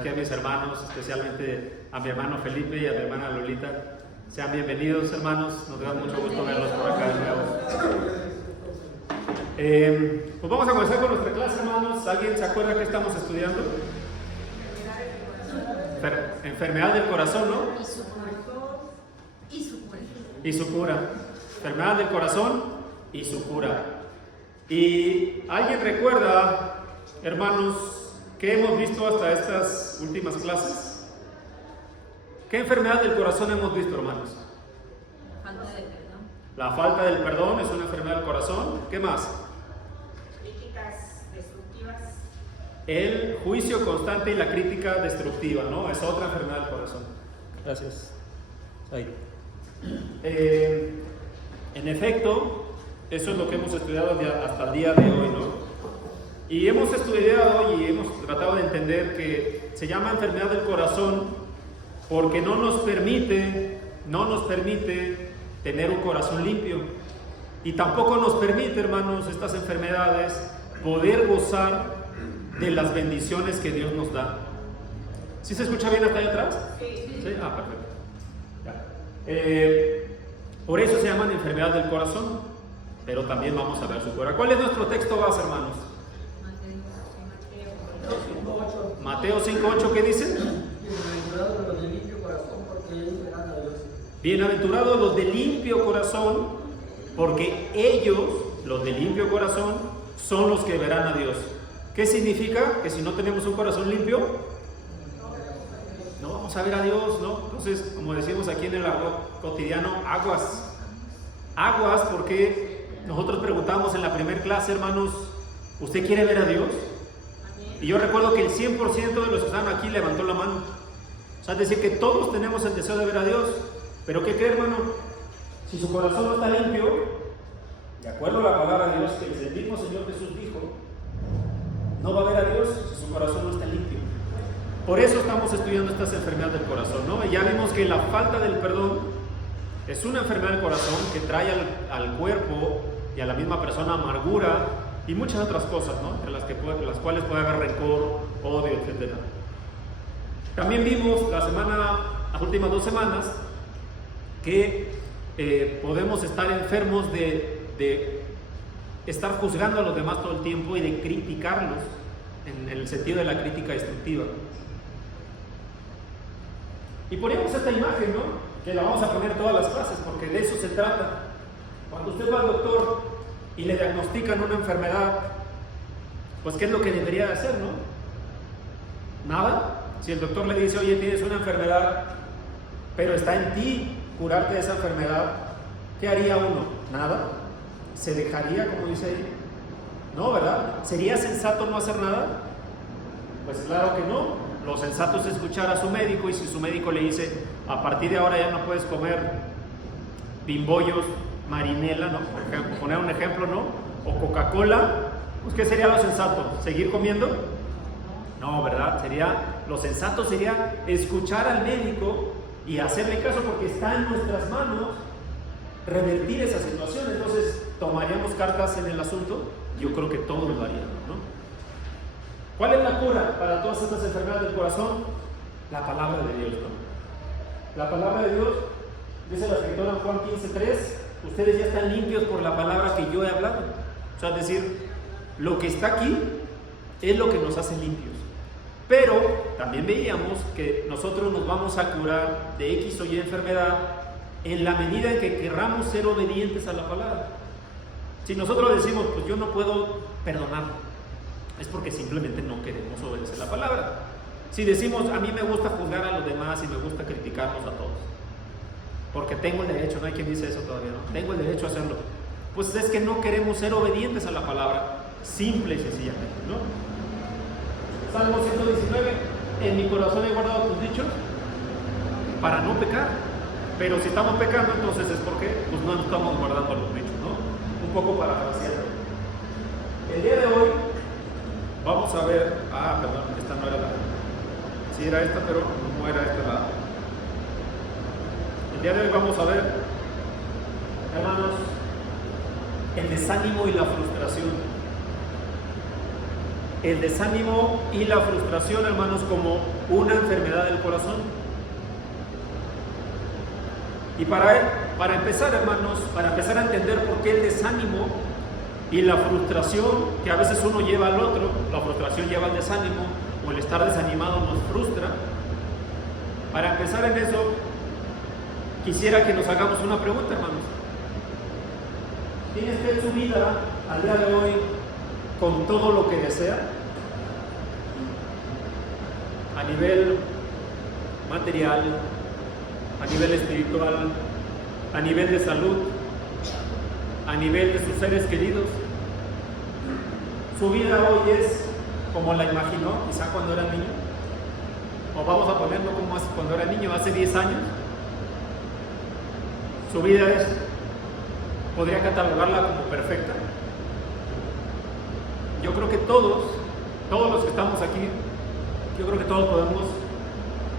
Aquí a mis hermanos, especialmente a mi hermano Felipe y a mi hermana Lolita. Sean bienvenidos, hermanos. Nos da mucho gusto verlos por acá de nuevo. Pues vamos a comenzar con nuestra clase, hermanos. ¿Alguien se acuerda que estamos estudiando? Enfermedad del corazón, ¿no? Y su cura. Enfermedad del corazón y su cura. ¿Y alguien recuerda, hermanos, qué hemos visto hasta estas últimas clases? ¿Qué enfermedad del corazón hemos visto, hermanos? Falta de perdón. La falta del perdón es una enfermedad del corazón. ¿Qué más? Críticas destructivas. El juicio constante y la crítica destructiva, ¿no? Es otra enfermedad del corazón. Gracias. Ahí. En efecto, eso es lo que hemos estudiado hasta el día de hoy, ¿no? Y hemos estudiado y hemos tratado de entender que se llama enfermedad del corazón porque no nos permite tener un corazón limpio. Y tampoco nos permite, hermanos, estas enfermedades poder gozar de las bendiciones que Dios nos da. ¿Sí se escucha bien hasta allá atrás? Sí. Ah, perfecto. Ya. Por eso se llaman enfermedad del corazón, pero también vamos a ver su cura. ¿Cuál es nuestro texto base, hermanos? Mateo 5:8, ¿qué dice? Bienaventurados los de limpio corazón, porque ellos verán a Dios. Bienaventurados los de limpio corazón, porque ellos, los de limpio corazón, son los que verán a Dios. ¿Qué significa? Que si no tenemos un corazón limpio, no vamos a ver a Dios, ¿no? Entonces, como decimos aquí en el argot cotidiano, aguas. Aguas, porque nosotros preguntamos en la primera clase, hermanos, ¿usted quiere ver a Dios? Y yo recuerdo que el 100% de los que están aquí levantó la mano. O sea, es decir, que todos tenemos el deseo de ver a Dios. Pero ¿qué cree, hermano? Si su corazón no está limpio, de acuerdo a la palabra de Dios, que el mismo Señor Jesús dijo, no va a ver a Dios si su corazón no está limpio. Por eso estamos estudiando estas enfermedades del corazón, ¿no? Y ya vimos que la falta del perdón es una enfermedad del corazón que trae al cuerpo y a la misma persona amargura y muchas otras cosas, ¿no? Entre las cuales puede haber rencor, odio, etc. También vimos las últimas 2 semanas que podemos estar enfermos de estar juzgando a los demás todo el tiempo y de criticarlos en el sentido de la crítica destructiva. Y poníamos esta imagen, ¿no? Que la vamos a poner todas las clases porque de eso se trata. Cuando usted va al doctor y le diagnostican una enfermedad, pues ¿qué es lo que debería de hacer, no? Nada. Si el doctor le dice, oye, tienes una enfermedad, pero está en ti curarte de esa enfermedad, ¿qué haría uno? Nada. ¿Se dejaría, como dice ahí? No, ¿verdad? ¿Sería sensato no hacer nada? Pues claro que no. Lo sensato es escuchar a su médico, y si su médico le dice, a partir de ahora ya no puedes comer bimbollos, marinela, ¿no? Por ejemplo, poner un ejemplo, ¿no? O Coca-Cola, pues ¿qué sería lo sensato? ¿Seguir comiendo? No, ¿verdad? Lo sensato sería escuchar al médico y hacerle caso porque está en nuestras manos revertir esa situación. Entonces, ¿tomaríamos cartas en el asunto? Yo creo que todos lo haríamos, ¿no? ¿Cuál es la cura para todas estas enfermedades del corazón? La palabra de Dios, ¿no? La palabra de Dios, dice la escritora en Juan 15:3, ustedes ya están limpios por la palabra que yo he hablado. O sea, es decir, lo que está aquí es lo que nos hace limpios. Pero también veíamos que nosotros nos vamos a curar de X o Y enfermedad en la medida en que querramos ser obedientes a la palabra. Si nosotros decimos, pues yo no puedo perdonar, es porque simplemente no queremos obedecer la palabra. Si decimos, a mí me gusta juzgar a los demás y me gusta criticarlos a todos, porque tengo el derecho, no hay quien dice eso todavía, ¿no? Tengo el derecho a hacerlo. Pues es que no queremos ser obedientes a la palabra, simple y sencillamente, ¿no? Salmo 119, en mi corazón he guardado tus dichos para no pecar. Pero si estamos pecando, entonces es porque pues no estamos guardando los dichos, ¿no? Un poco parafraseando. El día de hoy vamos a ver, perdón, esta no era sí era esta, pero no era esta lado. El día de hoy vamos a ver, hermanos, el desánimo y la frustración. El desánimo y la frustración, hermanos, como una enfermedad del corazón. Y para empezar, hermanos, para empezar a entender por qué el desánimo y la frustración que a veces uno lleva al otro, la frustración lleva al desánimo, o el estar desanimado nos frustra, para empezar en eso, quisiera que nos hagamos una pregunta, hermanos. ¿Tiene usted su vida al día de hoy con todo lo que desea? A nivel material, a nivel espiritual, a nivel de salud, a nivel de sus seres queridos. Su vida hoy es como la imaginó, quizá cuando era niño, o vamos a ponerlo como cuando era niño, hace 10 años. Su vida podría catalogarla como perfecta. Yo creo que todos los que estamos aquí, yo creo que todos podemos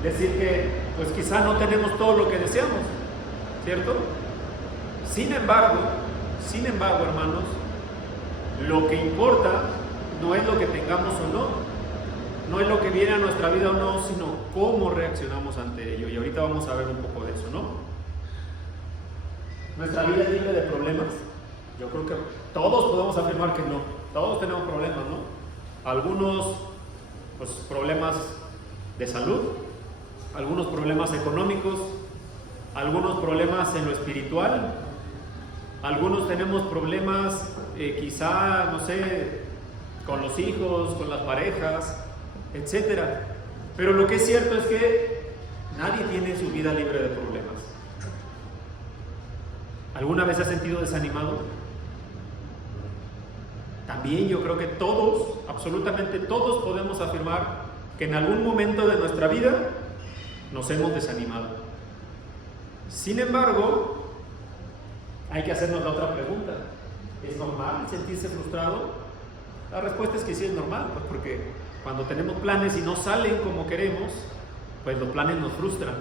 decir que pues quizá no tenemos todo lo que deseamos, ¿cierto? Sin embargo, hermanos, lo que importa no es lo que tengamos o no es lo que viene a nuestra vida o no, sino cómo reaccionamos ante ello. Y ahorita vamos a ver un poco de eso, ¿no? ¿Nuestra vida es libre de problemas? Yo creo que todos podemos afirmar que no. Todos tenemos problemas, ¿no? Algunos, pues, problemas de salud, algunos problemas económicos, algunos problemas en lo espiritual, algunos tenemos problemas quizá, no sé, con los hijos, con las parejas, etcétera. Pero lo que es cierto es que nadie tiene su vida libre de problemas. ¿Alguna vez has sentido desanimado? También yo creo que todos, absolutamente todos, podemos afirmar que en algún momento de nuestra vida nos hemos desanimado. Sin embargo, hay que hacernos la otra pregunta. ¿Es normal sentirse frustrado? La respuesta es que sí es normal, pues porque cuando tenemos planes y no salen como queremos, pues los planes nos frustran.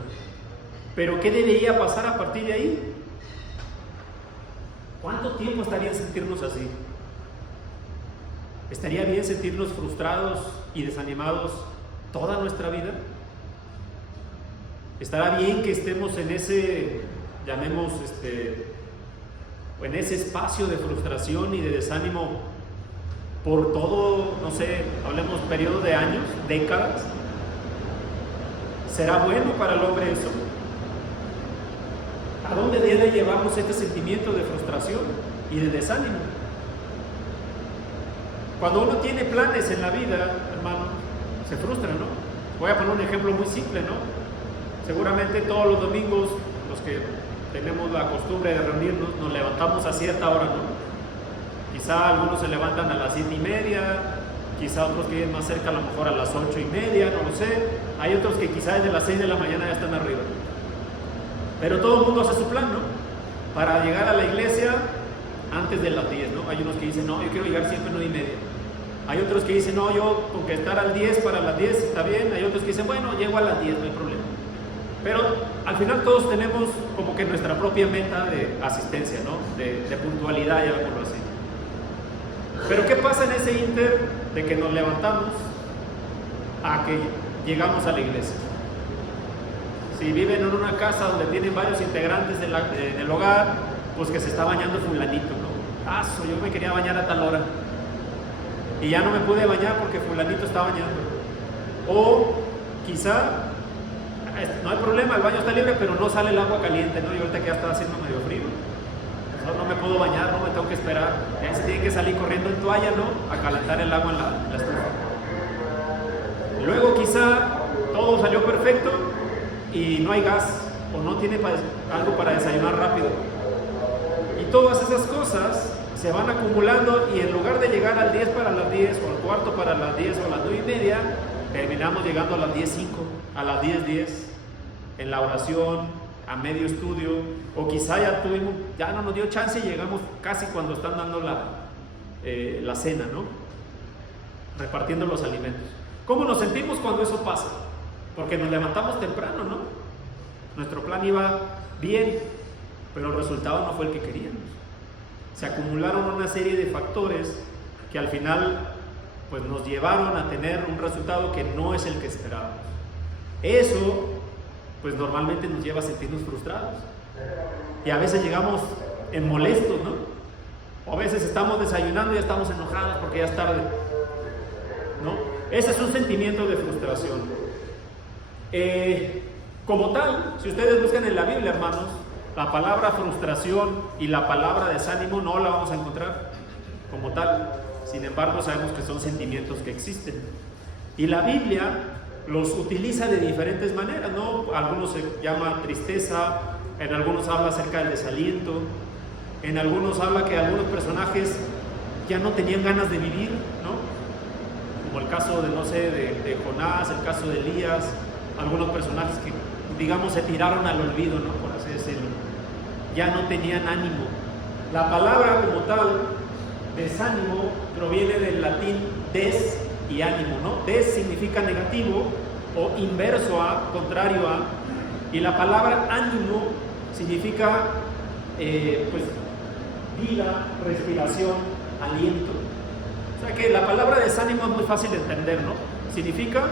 Pero ¿qué debería pasar a partir de ahí? ¿Cuánto tiempo estaría en sentirnos así? ¿Estaría bien sentirnos frustrados y desanimados toda nuestra vida? ¿Estará bien que estemos en ese, llamemos, en ese espacio de frustración y de desánimo por todo, no sé, hablemos periodo de años, décadas? ¿Será bueno para el hombre eso? ¿A dónde debe llevarnos este sentimiento de frustración y de desánimo? Cuando uno tiene planes en la vida, hermano, se frustra, ¿no? Voy a poner un ejemplo muy simple, ¿no? Seguramente todos los domingos, los que tenemos la costumbre de reunirnos, nos levantamos a cierta hora, ¿no? Quizá algunos se levantan a las 7:30, quizá otros que viven más cerca a lo mejor a las 8:30, no lo sé. Hay otros que quizá desde las 6 de la mañana ya están arriba. Pero todo el mundo hace su plan, ¿no? Para llegar a la iglesia antes de las 10, ¿no? Hay unos que dicen, no, yo quiero llegar siempre a 9:30. Hay otros que dicen, no, yo con que estar al 10 para las 10 está bien. Hay otros que dicen, bueno, llego a las 10, no hay problema. Pero al final todos tenemos como que nuestra propia meta de asistencia, ¿no? De puntualidad, llamémoslo así. Pero ¿qué pasa en ese inter de que nos levantamos a que llegamos a la iglesia? Si viven en una casa donde tienen varios integrantes del hogar, pues que se está bañando fulanito, ¿no? Yo me quería bañar a tal hora y ya no me pude bañar porque fulanito está bañando. O quizá no hay problema, el baño está libre, pero no sale el agua caliente, ¿no? Y ahorita que ya está haciendo medio frío, no me puedo bañar, no me tengo que esperar. Se tiene que salir corriendo en toalla, ¿no? A calentar el agua en la estufa. Luego quizá todo salió perfecto y no hay gas o no tiene algo para desayunar rápido. Y todas esas cosas se van acumulando y en lugar de llegar al 10 para las 10 o al cuarto para las 10 o a las 9:30, terminamos llegando a las 10:05, a las 10:10, en la oración, a medio estudio, o quizá ya no nos dio chance y llegamos casi cuando están dando la cena, ¿no? Repartiendo los alimentos. ¿Cómo nos sentimos cuando eso pasa? Porque nos levantamos temprano, ¿no? Nuestro plan iba bien, pero el resultado no fue el que queríamos. Se acumularon una serie de factores que al final pues nos llevaron a tener un resultado que no es el que esperábamos. Eso, pues normalmente nos lleva a sentirnos frustrados. Y a veces llegamos en molestos, ¿no? O a veces estamos desayunando y ya estamos enojados porque ya es tarde, ¿no? Ese es un sentimiento de frustración. Como tal, si ustedes buscan en la Biblia, hermanos, la palabra frustración y la palabra desánimo no la vamos a encontrar como tal. Sin embargo, sabemos que son sentimientos que existen. Y la Biblia los utiliza de diferentes maneras, ¿no? Algunos se llama tristeza, en algunos habla acerca del desaliento, en algunos habla que algunos personajes ya no tenían ganas de vivir, ¿no? Como el caso de, no sé, de Jonás, el caso de Elías, algunos personajes que, digamos, se tiraron al olvido, ¿no? Por así decirlo. Ya no tenían ánimo. La palabra como tal, desánimo, proviene del latín des y ánimo, ¿no? Des significa negativo o inverso a, contrario a, y la palabra ánimo significa, pues, vida, respiración, aliento. O sea que la palabra desánimo es muy fácil de entender, ¿no? Significa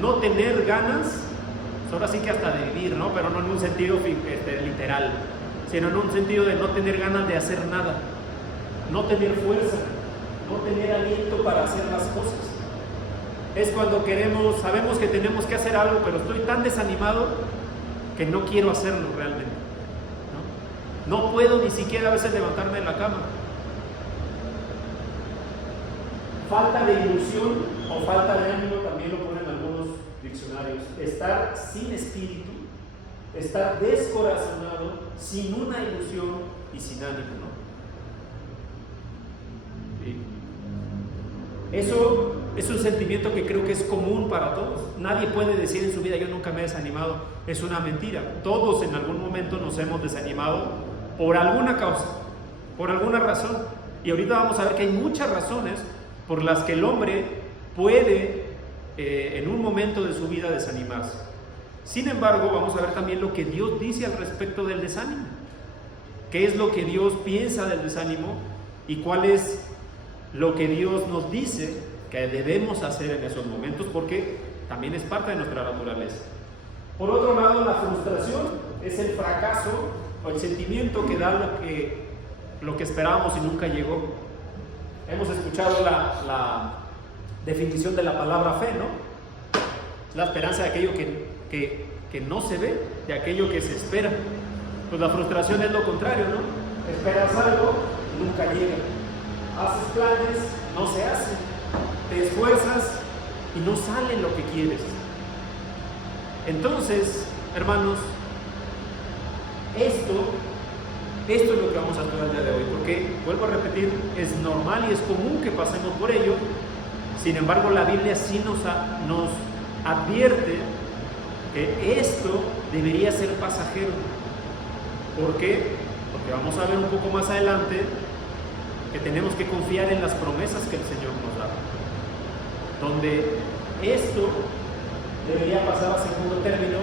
no tener ganas, ahora sí que hasta de vivir, ¿no? Pero no en un sentido literal, sino en un sentido de no tener ganas de hacer nada, no tener fuerza, no tener aliento para hacer las cosas. Es cuando sabemos que tenemos que hacer algo, pero estoy tan desanimado que no quiero hacerlo realmente. No puedo ni siquiera a veces levantarme de la cama. Falta de ilusión o falta de ánimo también lo ponen algunos diccionarios. Estar sin espíritu, estar descorazonado, sin una ilusión y sin ánimo, ¿no? Sí. Eso es un sentimiento que creo que es común para todos. Nadie puede decir en su vida: yo nunca me he desanimado. Es una mentira. Todos en algún momento nos hemos desanimado por alguna causa, por alguna razón. Y ahorita vamos a ver que hay muchas razones por las que el hombre puede en un momento de su vida desanimarse. Sin embargo, vamos a ver también lo que Dios dice al respecto del desánimo. ¿Qué es lo que Dios piensa del desánimo? ¿Y cuál es lo que Dios nos dice que debemos hacer en esos momentos? Porque también es parte de nuestra naturaleza. Por otro lado, la frustración es el fracaso o el sentimiento que da lo que esperábamos y nunca llegó. Hemos escuchado la definición de la palabra fe, ¿no? La esperanza de aquello que no se ve, de aquello que se espera. Pues la frustración es lo contrario, ¿no? Esperas algo, nunca llega. Haces planes, no se hacen. Te esfuerzas y no sale lo que quieres. Entonces, hermanos, esto es lo que vamos a hablar el día de hoy, porque, vuelvo a repetir, es normal y es común que pasemos por ello. Sin embargo, la Biblia sí nos advierte que esto debería ser pasajero. ¿Por qué? Porque vamos a ver un poco más adelante que tenemos que confiar en las promesas que el Señor nos da, donde esto debería pasar a segundo término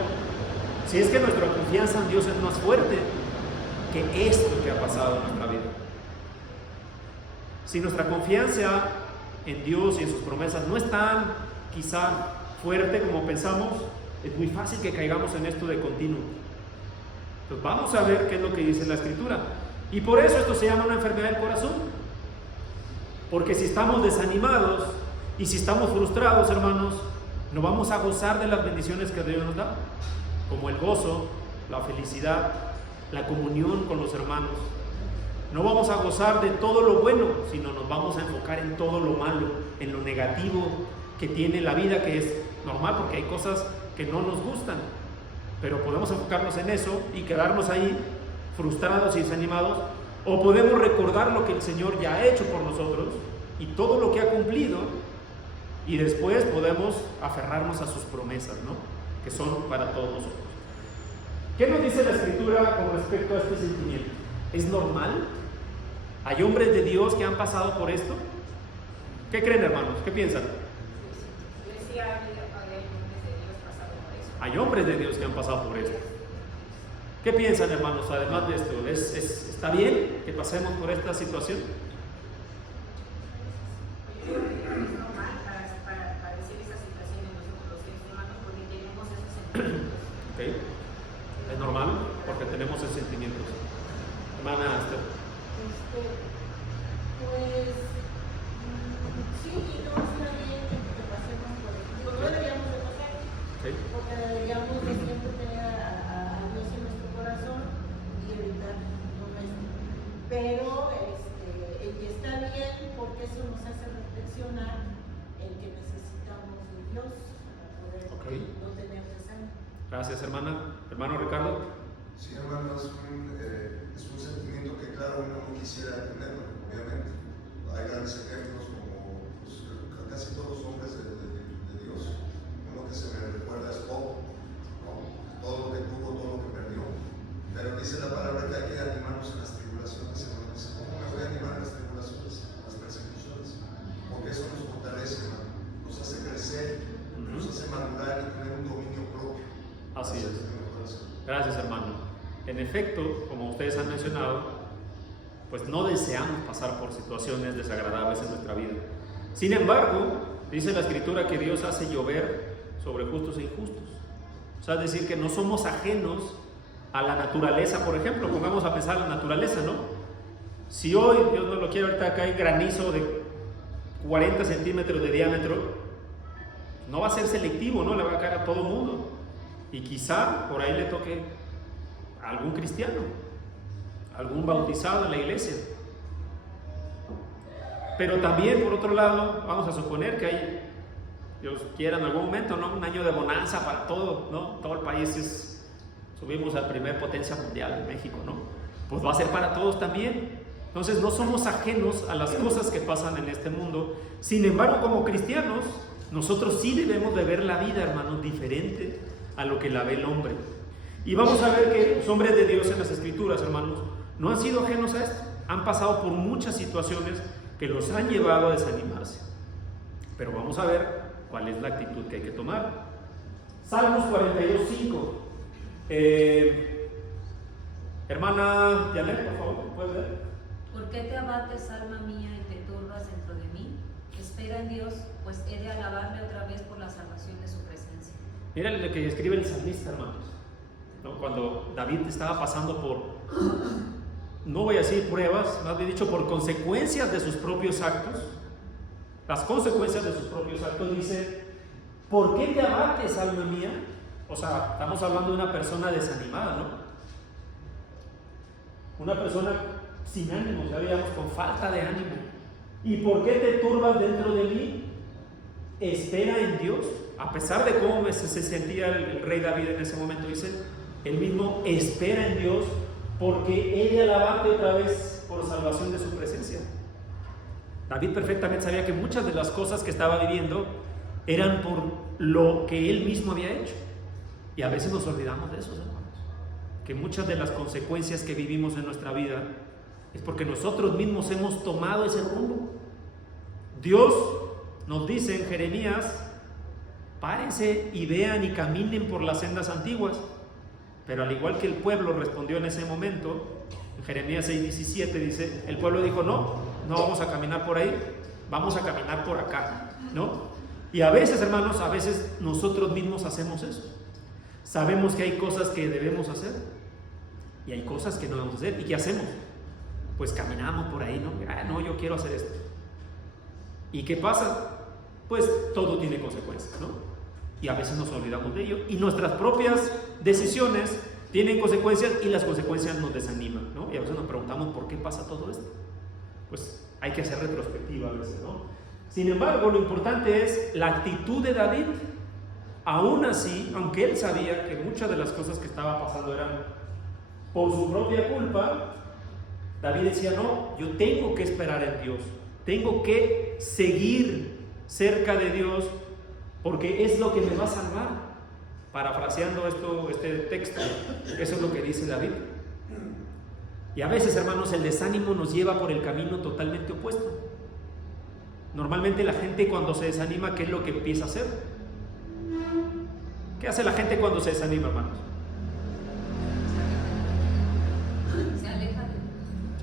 si es que nuestra confianza en Dios es más fuerte que esto que ha pasado en nuestra vida. Si nuestra confianza en Dios y en sus promesas no es tan quizá fuerte como pensamos, es muy fácil que caigamos en esto de continuo. Entonces vamos a ver qué es lo que dice la Escritura. Y por eso esto se llama una enfermedad del corazón. Porque si estamos desanimados y si estamos frustrados, hermanos, no vamos a gozar de las bendiciones que Dios nos da, como el gozo, la felicidad, la comunión con los hermanos. No vamos a gozar de todo lo bueno, sino nos vamos a enfocar en todo lo malo, en lo negativo que tiene la vida, que es normal porque hay cosas que no nos gustan, pero podemos enfocarnos en eso y quedarnos ahí frustrados y desanimados, o podemos recordar lo que el Señor ya ha hecho por nosotros y todo lo que ha cumplido, y después podemos aferrarnos a sus promesas, ¿no? Que son para todos nosotros. ¿Qué nos dice la Escritura con respecto a este sentimiento? ¿Es normal? ¿Hay hombres de Dios que han pasado por esto? ¿Qué creen, hermanos? ¿Qué piensan? Yo decía, hay hombres de Dios pasado por eso. Hay hombres de Dios que han pasado por esto. ¿Qué piensan, hermanos, además de esto? ¿Está bien que pasemos por esta situación? Yo creo que es normal para padecer esa situación en nosotros los seres humanos, porque tenemos esos tenemos esos sentimientos. Hermana Esther. Pues sí y no está bien que pasemos por eso. Digo, no deberíamos de pasar, ¿Sí? porque deberíamos de siempre tener a Dios en nuestro corazón y evitar lo nuestro. Pero y está bien porque eso nos hace reflexionar en que necesitamos de Dios para poder no tener desánimo. Gracias, hermana. Hermano Ricardo. Sí, hermano, es un sentimiento que claro uno no quisiera tener, obviamente. Hay grandes ejemplos como pues, casi todos los hombres de Dios. Uno que se me recuerda es Job, ¿no? Todo lo que tuvo, todo lo que perdió. Pero dice la palabra que hay que animarnos en las tribulaciones, hermanos. ¿Cómo me voy a animar en las tribulaciones, en las persecuciones? Porque eso nos fortalece, hermano. Nos hace crecer, nos hace madurar y tener un dominio propio. Así es. Gracias, hermano. En efecto, como ustedes han mencionado, pues no deseamos pasar por situaciones desagradables en nuestra vida. Sin embargo, dice la Escritura que Dios hace llover sobre justos e injustos. O sea, es decir, que no somos ajenos a la naturaleza. Por ejemplo, pongamos a pensar en la naturaleza, ¿no? Si hoy, Dios no lo quiere, ahorita acá hay granizo de 40 centímetros de diámetro, no va a ser selectivo, ¿no? Le va a caer a todo mundo. Y quizá por ahí le toque a algún cristiano, algún bautizado en la iglesia. Pero también, por otro lado, vamos a suponer que hay, Dios quiera en algún momento, ¿no? Un año de bonanza para todo, ¿no? Todo el país subimos a la primer potencia mundial en México, ¿no? Pues va a ser para todos también. Entonces no somos ajenos a las cosas que pasan en este mundo. Sin embargo, como cristianos, nosotros sí debemos de ver la vida, hermanos, diferente a lo que la ve el hombre. Y vamos a ver que los hombres de Dios en las Escrituras, hermanos, no han sido ajenos a esto. Han pasado por muchas situaciones que los han llevado a desanimarse. Pero vamos a ver cuál es la actitud que hay que tomar. Salmos 42:5. Hermana Janet, por favor, ¿puedes leer? ¿Por qué te abates, alma mía, y te turbas dentro de mí? Espera en Dios, pues he de alabarle otra vez por la salvación de su presencia. Mira lo que escribe el salmista, hermanos, ¿no? Cuando David estaba pasando por, no voy a decir pruebas, más bien dicho, por consecuencias de sus propios actos, las consecuencias de sus propios actos, dice: ¿por qué te abates, alma mía? O sea, estamos hablando de una persona desanimada, ¿no? Una persona sin ánimo, ya veíamos, con falta de ánimo. ¿Y por qué te turbas dentro de mí? Espera en Dios. A pesar de cómo se sentía el rey David en ese momento, dice él mismo: espera en Dios, porque he de alabarte otra vez por salvación de su presencia. David perfectamente sabía que muchas de las cosas que estaba viviendo eran por lo que él mismo había hecho. Y a veces nos olvidamos de eso, hermanos, que muchas de las consecuencias que vivimos en nuestra vida es porque nosotros mismos hemos tomado ese rumbo. Dios nos dice en Jeremías: párense y vean y caminen por las sendas antiguas. Pero al igual que el pueblo respondió en ese momento, en Jeremías 6:17 dice, el pueblo dijo: no vamos a caminar por ahí, vamos a caminar por acá, ¿no? Y a veces, hermanos, a veces nosotros mismos hacemos eso. Sabemos que hay cosas que debemos hacer y hay cosas que no debemos hacer. ¿Y qué hacemos? Pues caminamos por ahí, ¿no? No, yo quiero hacer esto. ¿Y qué pasa? Pues todo tiene consecuencias, ¿no? Y a veces nos olvidamos de ello. Y nuestras propias decisiones tienen consecuencias y las consecuencias nos desaniman, ¿no? Y a veces nos preguntamos: ¿por qué pasa todo esto? Pues hay que hacer retrospectiva a veces, ¿no? Sin embargo, lo importante es la actitud de David. Aún así, aunque él sabía que muchas de las cosas que estaba pasando eran por su propia culpa, David decía: no, yo tengo que esperar en Dios, tengo que seguir cerca de Dios, porque es lo que me va a salvar. Parafraseando este texto, eso es lo que dice David. Y a veces, hermanos, el desánimo nos lleva por el camino totalmente opuesto. Normalmente la gente, cuando se desanima, ¿qué es lo que empieza a hacer? ¿Qué hace la gente cuando se desanima, hermanos? Se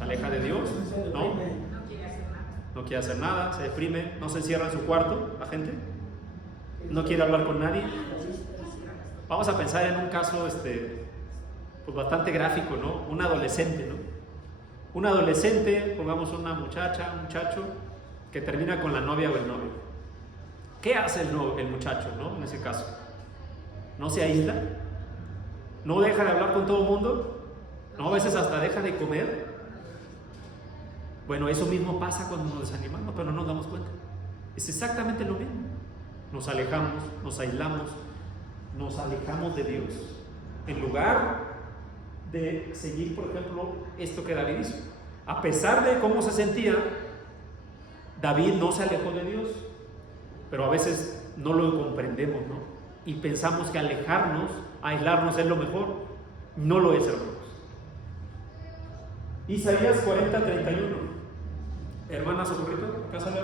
aleja de Dios, ¿no? No quiere hacer nada. No quiere hacer nada, se deprime, no se encierra en su cuarto, la gente. No quiere hablar con nadie. Vamos a pensar en un caso pues bastante gráfico, ¿no? Un adolescente, ¿no? Un adolescente, pongamos una muchacha, un muchacho, que termina con la novia o el novio. ¿Qué hace el muchacho, ¿no? En ese caso, ¿no se aísla? ¿No deja de hablar con todo el mundo? ¿No a veces hasta deja de comer? Bueno, eso mismo pasa cuando nos desanimamos, pero no nos damos cuenta. Es exactamente lo mismo. Nos alejamos, nos aislamos, nos alejamos de Dios. En lugar de seguir, por ejemplo, esto que David hizo. A pesar de cómo se sentía, David no se alejó de Dios. Pero a veces no lo comprendemos, ¿no? Y pensamos que alejarnos, aislarnos es lo mejor. No lo es, hermanos. Isaías 40:31. Hermana Socorrito, ¿acá sale?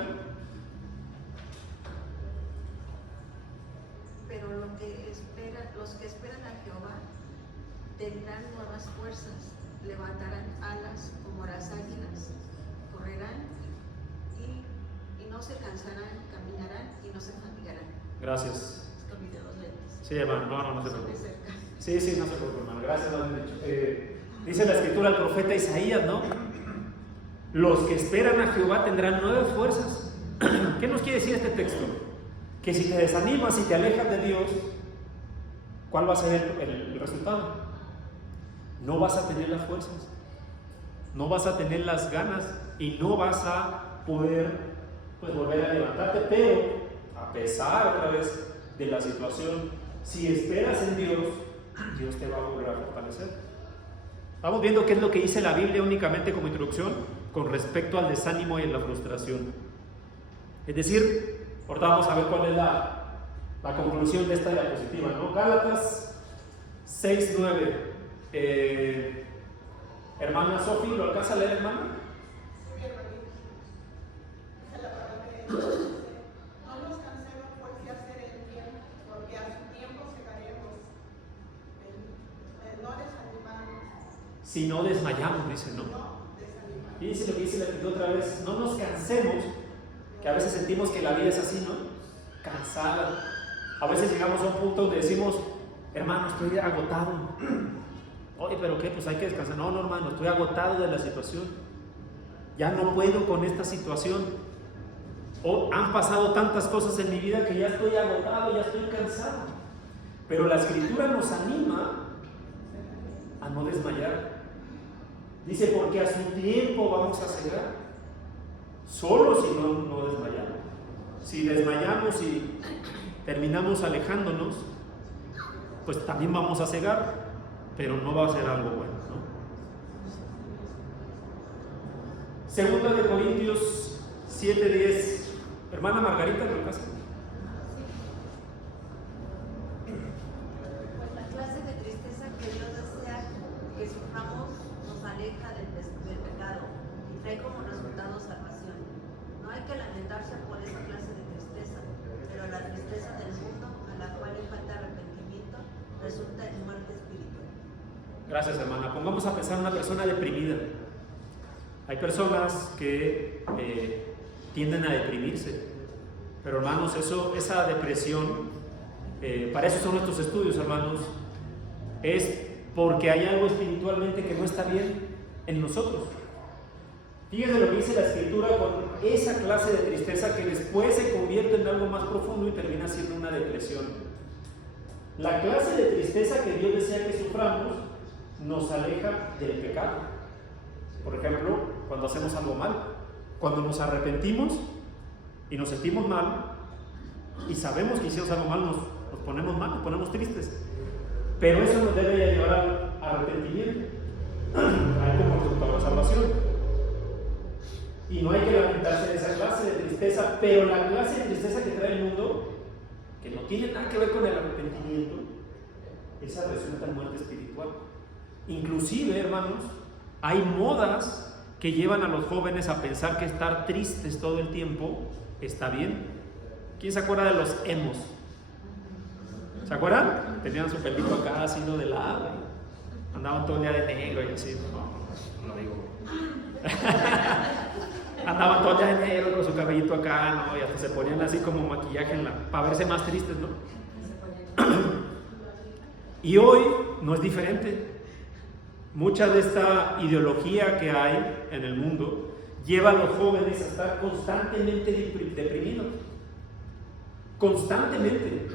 Pero los que esperan a Jehová tendrán nuevas fuerzas, levantarán alas como las águilas, correrán y no se cansarán, caminarán y no se fatigarán. Gracias. Es que olvidé los lentes. Sí, hermano, no se Son de preocupe. cerca. Sí, no se preocupe, hermano. Gracias, lo han dicho. Dice la escritura al profeta Isaías, ¿no? Los que esperan a Jehová tendrán nuevas fuerzas. ¿Qué nos quiere decir este texto? Que si te desanimas y te alejas de Dios, ¿cuál va a ser el resultado? No vas a tener las fuerzas, no vas a tener las ganas y no vas a poder volver a levantarte. Pero a pesar otra vez de la situación, si esperas en Dios, Dios te va a volver a fortalecer. Estamos viendo qué es lo que dice la Biblia únicamente como introducción con respecto al desánimo y a la frustración. Es decir, ahorita vamos a ver cuál es la conclusión de esta diapositiva, ¿no? Gálatas 6:9. Hermana Sofi, ¿lo alcanza a leer, hermana? Sí, hermanito. Dice la palabra de Dios. No nos cansemos pues de hacer el bien, porque a su tiempo segaremos. No desanimamos. Si no desmayamos, dice, ¿no? No desanimamos. Y dice lo que dice la escritura otra vez, no nos cansemos, que a veces sentimos que la vida es así, ¿no? Cansada. A veces llegamos a un punto donde decimos, hermano, estoy agotado. Oye, ¿pero qué? Pues hay que descansar. No, hermano, estoy agotado de la situación. Ya no puedo con esta situación. O han pasado tantas cosas en mi vida que ya estoy agotado, ya estoy cansado. Pero la escritura nos anima a no desmayar. Dice, porque a su tiempo vamos a cegar. Solo si no desmayamos. Si desmayamos y terminamos alejándonos, pues también vamos a cegar, pero no va a ser algo bueno, ¿no? Segunda de Corintios 7:10. Hermana Margarita, ¿lo casa? Pues la clase de tristeza que Dios desea que suframos nos aleja del pecado y trae como resultado salvación. No hay que lamentarse por esa clase de tristeza, pero la tristeza del mundo, a la cual le falta arrepentimiento, resulta en muerte espiritual. Gracias, hermana. Pongamos a pensar en una persona deprimida. Hay personas que tienden a deprimirse, pero hermanos, esa depresión, para eso son nuestros estudios, hermanos, es porque hay algo espiritualmente que no está bien en nosotros. Fíjense lo que dice la escritura con esa clase de tristeza que después se convierte en algo más profundo y termina siendo una depresión. La clase de tristeza que Dios desea que suframos nos aleja del pecado. Por ejemplo, cuando hacemos algo mal, cuando nos arrepentimos y nos sentimos mal y sabemos que hicimos algo mal, nos ponemos mal, nos ponemos tristes. Pero eso nos debe llevar al arrepentimiento, como resultado de la salvación. Y no hay que lamentarse de esa clase de tristeza, pero la clase de tristeza que trae el mundo, que no tiene nada que ver con el arrepentimiento, esa resulta en muerte espiritual. Inclusive, hermanos, hay modas que llevan a los jóvenes a pensar que estar tristes todo el tiempo está bien. ¿Quién se acuerda de los emos? ¿Se acuerdan? Tenían su pelito acá así de lado, andaban todo el día de negro y así. No lo digo. Andaban todo el día de negro con su cabellito acá, ¿no? Y hasta se ponían así como maquillaje para verse más tristes, ¿no? Y hoy no es diferente. mucha de esta ideología que hay en el mundo lleva a los jóvenes a estar constantemente deprimidos. Constantemente.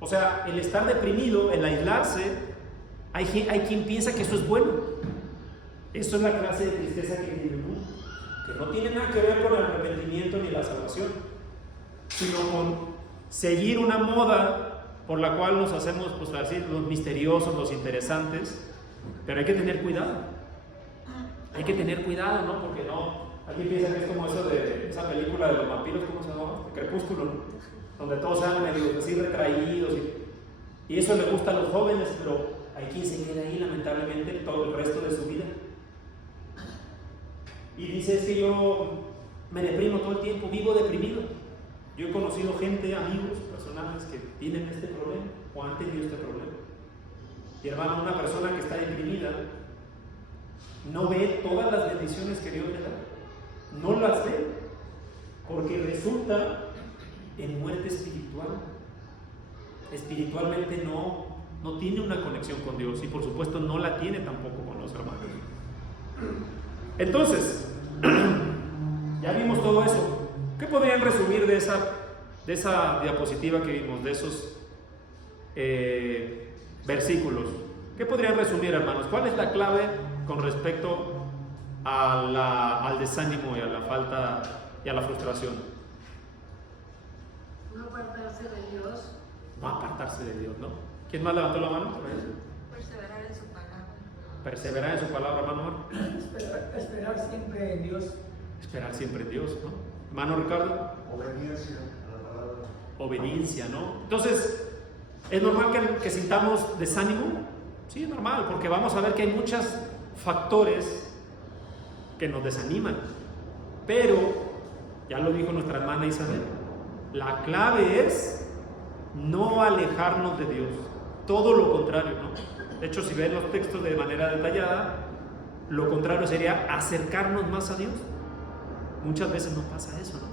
O sea, el estar deprimido, el aislarse, hay quien piensa que eso es bueno. Eso es la clase de tristeza que vive el mundo, que no tiene nada que ver con el arrepentimiento ni la salvación, sino con seguir una moda por la cual nos hacemos, pues así, los misteriosos, los interesantes. Pero hay que tener cuidado. Hay que tener cuidado, ¿no? Porque no, alguien piensa que es como eso de esa película de los vampiros, ¿cómo se llama? Crepúsculo, ¿no? Donde todos sean medio así retraídos y eso le gusta a los jóvenes, pero hay quien se queda ahí lamentablemente todo el resto de su vida. Y dice, es que yo me deprimo todo el tiempo, vivo deprimido. Yo he conocido gente, amigos, personajes que tienen este problema o han tenido este problema. Y hermano, una persona que está deprimida no ve todas las bendiciones que Dios le da. No las ve, porque resulta en muerte espiritual. Espiritualmente no tiene una conexión con Dios y por supuesto no la tiene tampoco con los hermanos. Entonces, ya vimos todo eso. ¿Qué podrían resumir de esa diapositiva que vimos, de esos versículos? ¿Qué podrían resumir, hermanos? ¿Cuál es la clave con respecto al desánimo y a la falta y a la frustración? No apartarse de Dios. No apartarse de Dios, ¿no? ¿Quién más levantó la mano? Perseverar en su palabra. Perseverar en su palabra, hermano. Esperar siempre en Dios. Esperar siempre en Dios, ¿no? Hermano Ricardo. Obediencia a la palabra. Obediencia, ¿no? Entonces, ¿es normal que sintamos desánimo? Sí, es normal, porque vamos a ver que hay muchos factores que nos desaniman. Pero, ya lo dijo nuestra hermana Isabel, la clave es no alejarnos de Dios. Todo lo contrario, ¿no? De hecho, si ven los textos de manera detallada, lo contrario sería acercarnos más a Dios. Muchas veces no pasa eso, ¿no?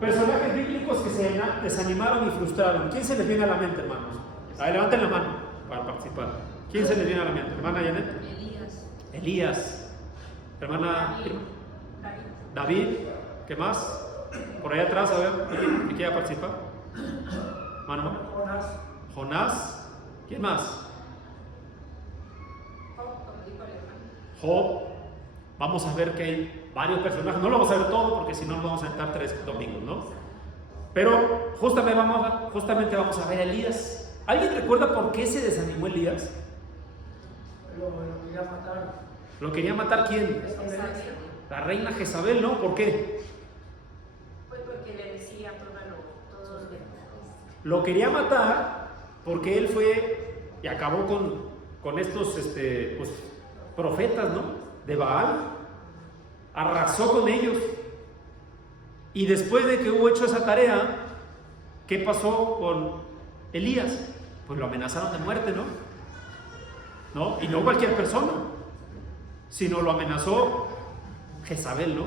Personajes bíblicos que se desanimaron y frustraron. ¿Quién se les viene a la mente, hermanos? A ver, levanten la mano para participar. ¿Quién se les viene a la mente? Hermana Janet. Elías. Hermana David. ¿Qué más? Por ahí atrás, a ver, ¿quién quiere participar? Hermano Jonás. ¿Quién más? Job. Vamos a ver que hay varios personajes. No lo vamos a ver todo porque si no nos vamos a estar 3 domingos, ¿no? Pero justamente vamos a ver a Elías. ¿Alguien recuerda por qué se desanimó Elías? Lo quería matar. ¿Lo quería matar quién? La reina Jezabel, ¿no? ¿Por qué? Pues porque le decía todos los verdades. Lo quería matar porque él fue y acabó con estos pues, profetas, ¿no? De Baal. Arrasó con ellos. Y después de que hubo hecho esa tarea, ¿qué pasó con Elías? Pues lo amenazaron de muerte, ¿no? Y no cualquier persona, sino lo amenazó Jezabel, ¿no?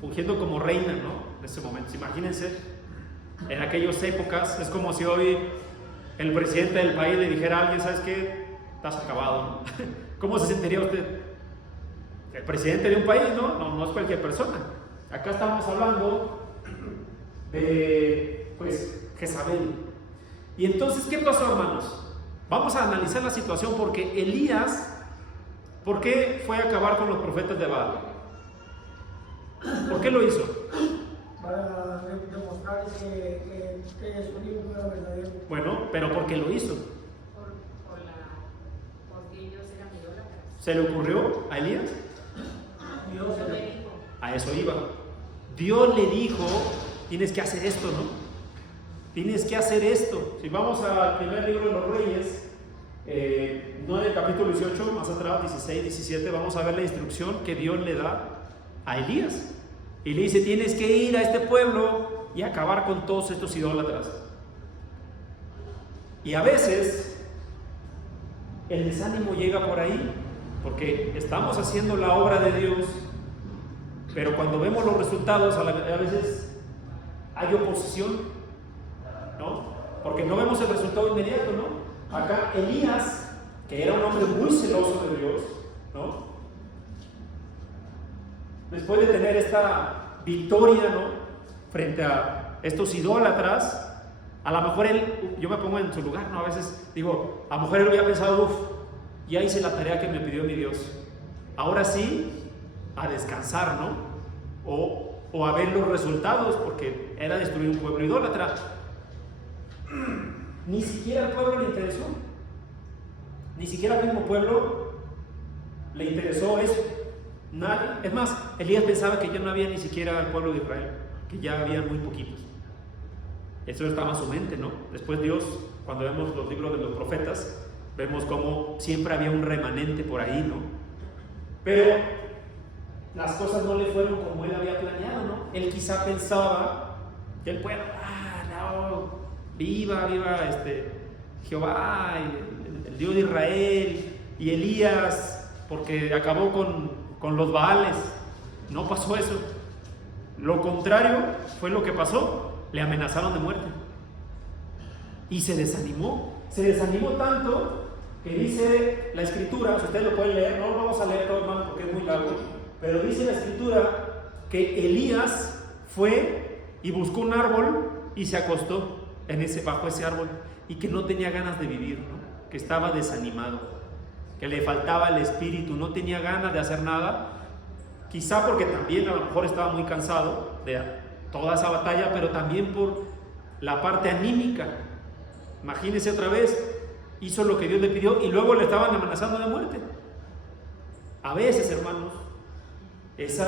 Fungiendo como reina, ¿no? En ese momento. Imagínense, en aquellas épocas, es como si hoy el presidente del país le dijera a alguien, ¿sabes qué? Estás acabado, ¿no? ¿Cómo se sentiría usted? El presidente de un país, no es cualquier persona. Acá estamos hablando de, pues, Jezabel. Y entonces, ¿qué pasó, hermanos? Vamos a analizar la situación porque Elías, ¿por qué fue a acabar con los profetas de Baal? ¿Por qué lo hizo? Para demostrar que su libro no era verdadero. Bueno, pero ¿por qué lo hizo? Porque ellos eran idólatras. ¿Se le ocurrió a Elías? Dios Eso me dijo. A eso iba. Dios le dijo, tienes que hacer esto, ¿no? Tienes que hacer esto. Si vamos al primer libro de los Reyes, no en el capítulo 18, más atrás, 16, 17, vamos a ver la instrucción que Dios le da a Elías. Y le dice, tienes que ir a este pueblo y acabar con todos estos idólatras. Y a veces el desánimo llega por ahí, porque estamos haciendo la obra de Dios, pero cuando vemos los resultados, a veces hay oposición, ¿no? Porque no vemos el resultado inmediato, ¿no? Acá Elías que era un hombre muy celoso de Dios, ¿no? Después de tener esta victoria, ¿no?, frente a estos idólatras, a lo mejor él, yo me pongo en su lugar, ¿no? A veces digo, a lo mejor él hubiera pensado, ya hice la tarea que me pidió mi Dios, ahora sí, a descansar, ¿no? O a ver los resultados, porque era destruir un pueblo idólatra. Ni siquiera al pueblo le interesó, ni siquiera al mismo pueblo le interesó eso. Nadie. Es más, Elías pensaba que ya no había ni siquiera el pueblo de Israel, que ya había muy poquitos. Eso estaba en su mente, ¿no? Después Dios, cuando vemos los libros de los profetas, vemos cómo siempre había un remanente por ahí, ¿no? Pero las cosas no le fueron como él había planeado, ¿no? Él quizá pensaba que el pueblo, no, viva Jehová, el Dios de Israel, y Elías, porque acabó con los Baales. No pasó eso. Lo contrario fue lo que pasó. Le amenazaron de muerte y se desanimó tanto que dice la escritura, si ustedes lo pueden leer, no lo vamos a leer todo, hermano, porque es muy largo, pero dice la escritura que Elías fue y buscó un árbol y se acostó bajo ese árbol, y que no tenía ganas de vivir, ¿no? Que estaba desanimado, que le faltaba el espíritu, no tenía ganas de hacer nada, quizá porque también a lo mejor estaba muy cansado de toda esa batalla, pero también por la parte anímica. Imagínense otra vez, hizo lo que Dios le pidió y luego le estaban amenazando de muerte. A veces, hermanos, eso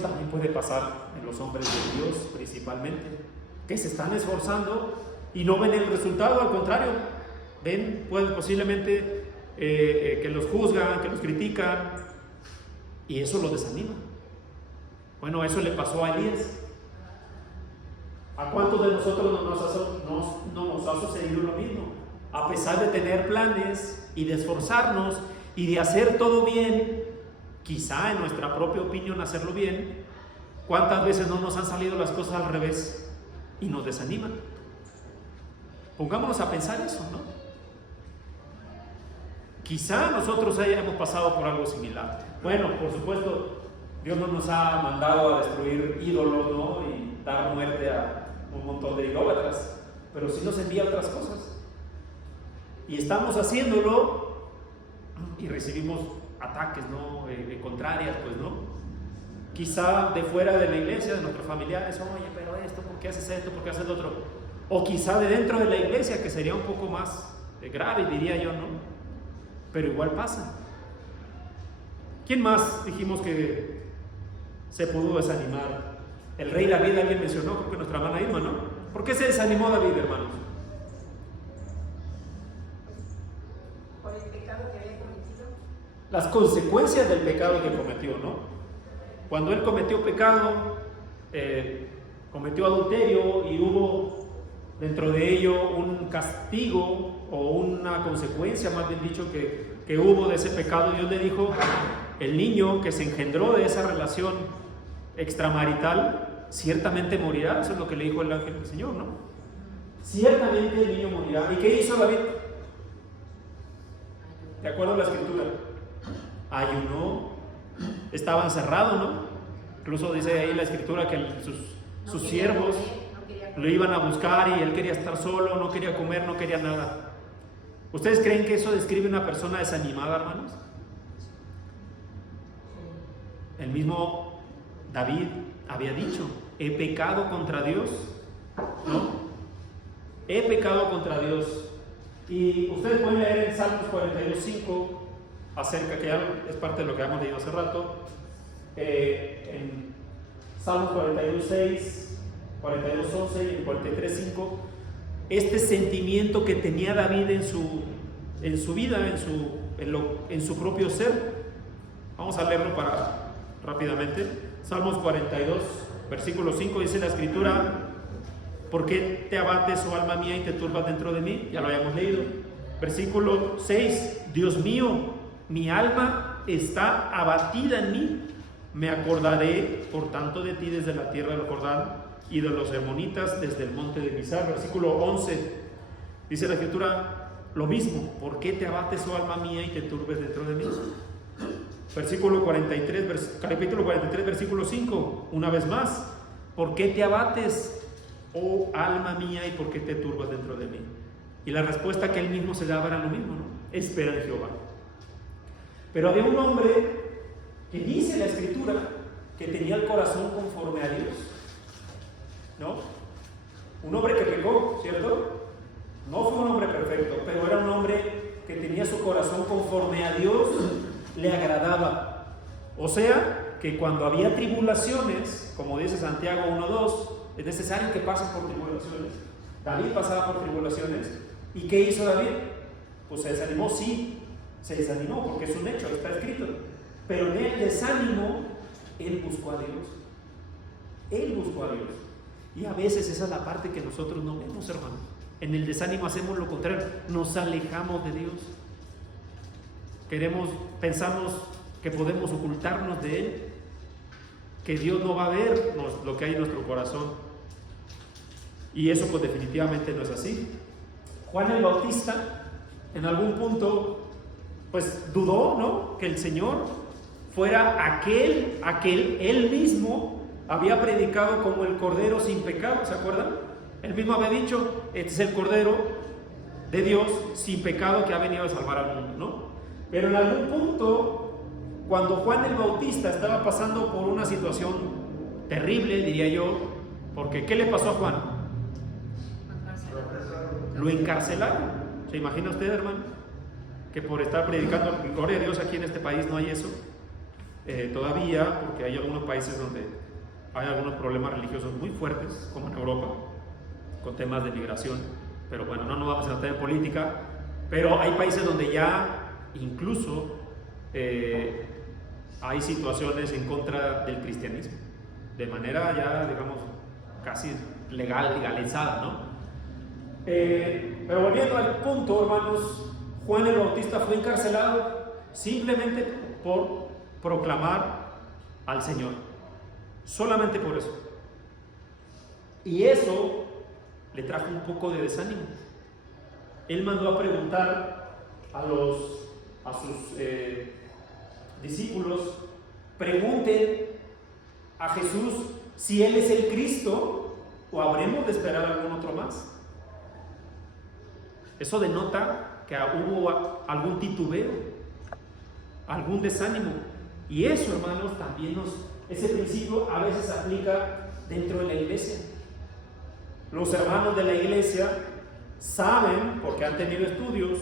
también puede pasar en los hombres de Dios principalmente, que se están esforzando y no ven el resultado, al contrario, ven pues, posiblemente que los juzgan, que los critican, y eso los desanima. Bueno, eso le pasó a Elías. ¿A cuántos de nosotros no nos ha sucedido lo mismo? A pesar de tener planes y de esforzarnos y de hacer todo bien, quizá en nuestra propia opinión hacerlo bien, ¿cuántas veces no nos han salido las cosas al revés y nos desaniman? Pongámonos a pensar eso, ¿no? Quizá nosotros hayamos pasado por algo similar. Bueno, por supuesto, Dios no nos ha mandado a destruir ídolos, ¿no? Y dar muerte a un montón de idólatras, pero sí nos envía otras cosas. Y estamos haciéndolo y recibimos ataques, ¿no? Contrarias, pues, ¿no? Quizá de fuera de la iglesia, de nuestros familiares, oye, pero esto, ¿por qué haces esto? ¿Por qué haces lo otro? O quizá de dentro de la iglesia, que sería un poco más grave, diría yo, ¿no? Pero igual pasa. ¿Quién más dijimos que se pudo desanimar? El rey David, alguien mencionó, creo que nuestra hermana Irma, ¿no? ¿Por qué se desanimó David, hermanos? Por el pecado que había cometido. Las consecuencias del pecado que cometió, ¿no? Cuando él cometió pecado, cometió adulterio y hubo dentro de ello un castigo o una consecuencia, más bien dicho, que hubo de ese pecado. Dios le dijo, el niño que se engendró de esa relación extramarital, ciertamente morirá. Eso es lo que le dijo el ángel del Señor, ¿no? Ciertamente el niño morirá. ¿Y qué hizo David? De acuerdo a la escritura, ayunó, estaba encerrado, ¿no? Incluso dice ahí la escritura que sus siervos lo iban a buscar y él quería estar solo, no quería comer, no quería nada. ¿Ustedes creen que eso describe una persona desanimada, hermanos? El mismo David había dicho, he pecado contra Dios, ¿no? He pecado contra Dios. Y ustedes pueden leer en Salmos 42:5 acerca, que ya es parte de lo que hemos leído hace rato, en Salmos 42:6, 42:11 y 43:5, este sentimiento que tenía David en su vida, en su propio ser. Vamos a leerlo rápidamente. Salmos 42, versículo 5, dice la escritura, ¿por qué te abates, oh alma mía, y te turbas dentro de mí? Ya lo habíamos leído. Versículo 6, Dios mío, mi alma está abatida en mí. Me acordaré, por tanto, de ti desde la tierra del Jordán y de los hermonitas desde el monte de Mizar. Versículo 11, dice la escritura, lo mismo, ¿por qué te abates, oh alma mía, y te turbes dentro de mí? Capítulo 43, versículo 5, una vez más, ¿por qué te abates, oh alma mía, y por qué te turbas dentro de mí? Y la respuesta que él mismo se daba era lo mismo, ¿no? Espera en Jehová. Pero había un hombre que dice la Escritura que tenía el corazón conforme a Dios, ¿no? Un hombre que pecó, ¿cierto? No fue un hombre perfecto, pero era un hombre que tenía su corazón conforme a Dios, le agradaba. O sea, que cuando había tribulaciones, como dice Santiago 1:2, es necesario que pasen por tribulaciones. David pasaba por tribulaciones. ¿Y qué hizo David? Pues se desanimó, sí, se desanimó porque es un hecho, está escrito. Pero en el desánimo, él buscó a Dios. Él buscó a Dios. Y a veces esa es la parte que nosotros no vemos, hermanos. En el desánimo hacemos lo contrario, nos alejamos de Dios. Pensamos que podemos ocultarnos de Él, que Dios no va a ver lo que hay en nuestro corazón. Y eso pues definitivamente no es así. Juan el Bautista en algún punto pues dudó, ¿no?, que el Señor fuera aquel él mismo había predicado como el Cordero sin pecado, ¿se acuerdan? Él mismo había dicho, este es el Cordero de Dios sin pecado que ha venido a salvar al mundo, ¿no? Pero en algún punto, cuando Juan el Bautista estaba pasando por una situación terrible, diría yo, porque ¿qué le pasó a Juan? Lo encarcelaron. ¿Se imagina usted, hermano? Que por estar predicando, gloria a Dios, aquí en este país no hay eso todavía, porque hay algunos países donde hay algunos problemas religiosos muy fuertes, como en Europa, con temas de migración, pero bueno, no nos vamos a meter en política, pero hay países donde ya incluso hay situaciones en contra del cristianismo, de manera ya, digamos, casi legalizada, ¿no? Pero volviendo al punto, hermanos, Juan el Bautista fue encarcelado simplemente por proclamar al Señor, solamente por eso. Y eso le trajo un poco de desánimo. Él mandó a preguntar a sus discípulos, pregunten a Jesús si Él es el Cristo o habremos de esperar algún otro más. Eso denota que hubo algún titubeo, algún desánimo. Y eso, hermanos, también ese principio a veces se aplica dentro de la iglesia. Los hermanos de la iglesia saben, porque han tenido estudios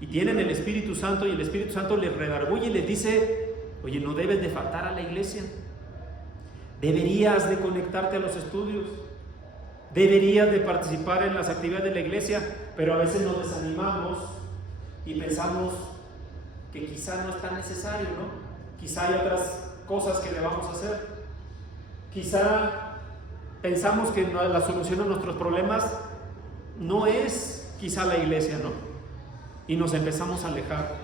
y tienen el Espíritu Santo, y el Espíritu Santo les redarguye y les dice, oye, no debes de faltar a la iglesia, deberías de conectarte a los estudios, deberías de participar en las actividades de la iglesia, pero a veces nos desanimamos y pensamos que quizá no es tan necesario, ¿no? Quizá hay otras cosas que debamos hacer. Quizá pensamos que la solución a nuestros problemas no es quizá la iglesia, ¿no? Y nos empezamos a alejar.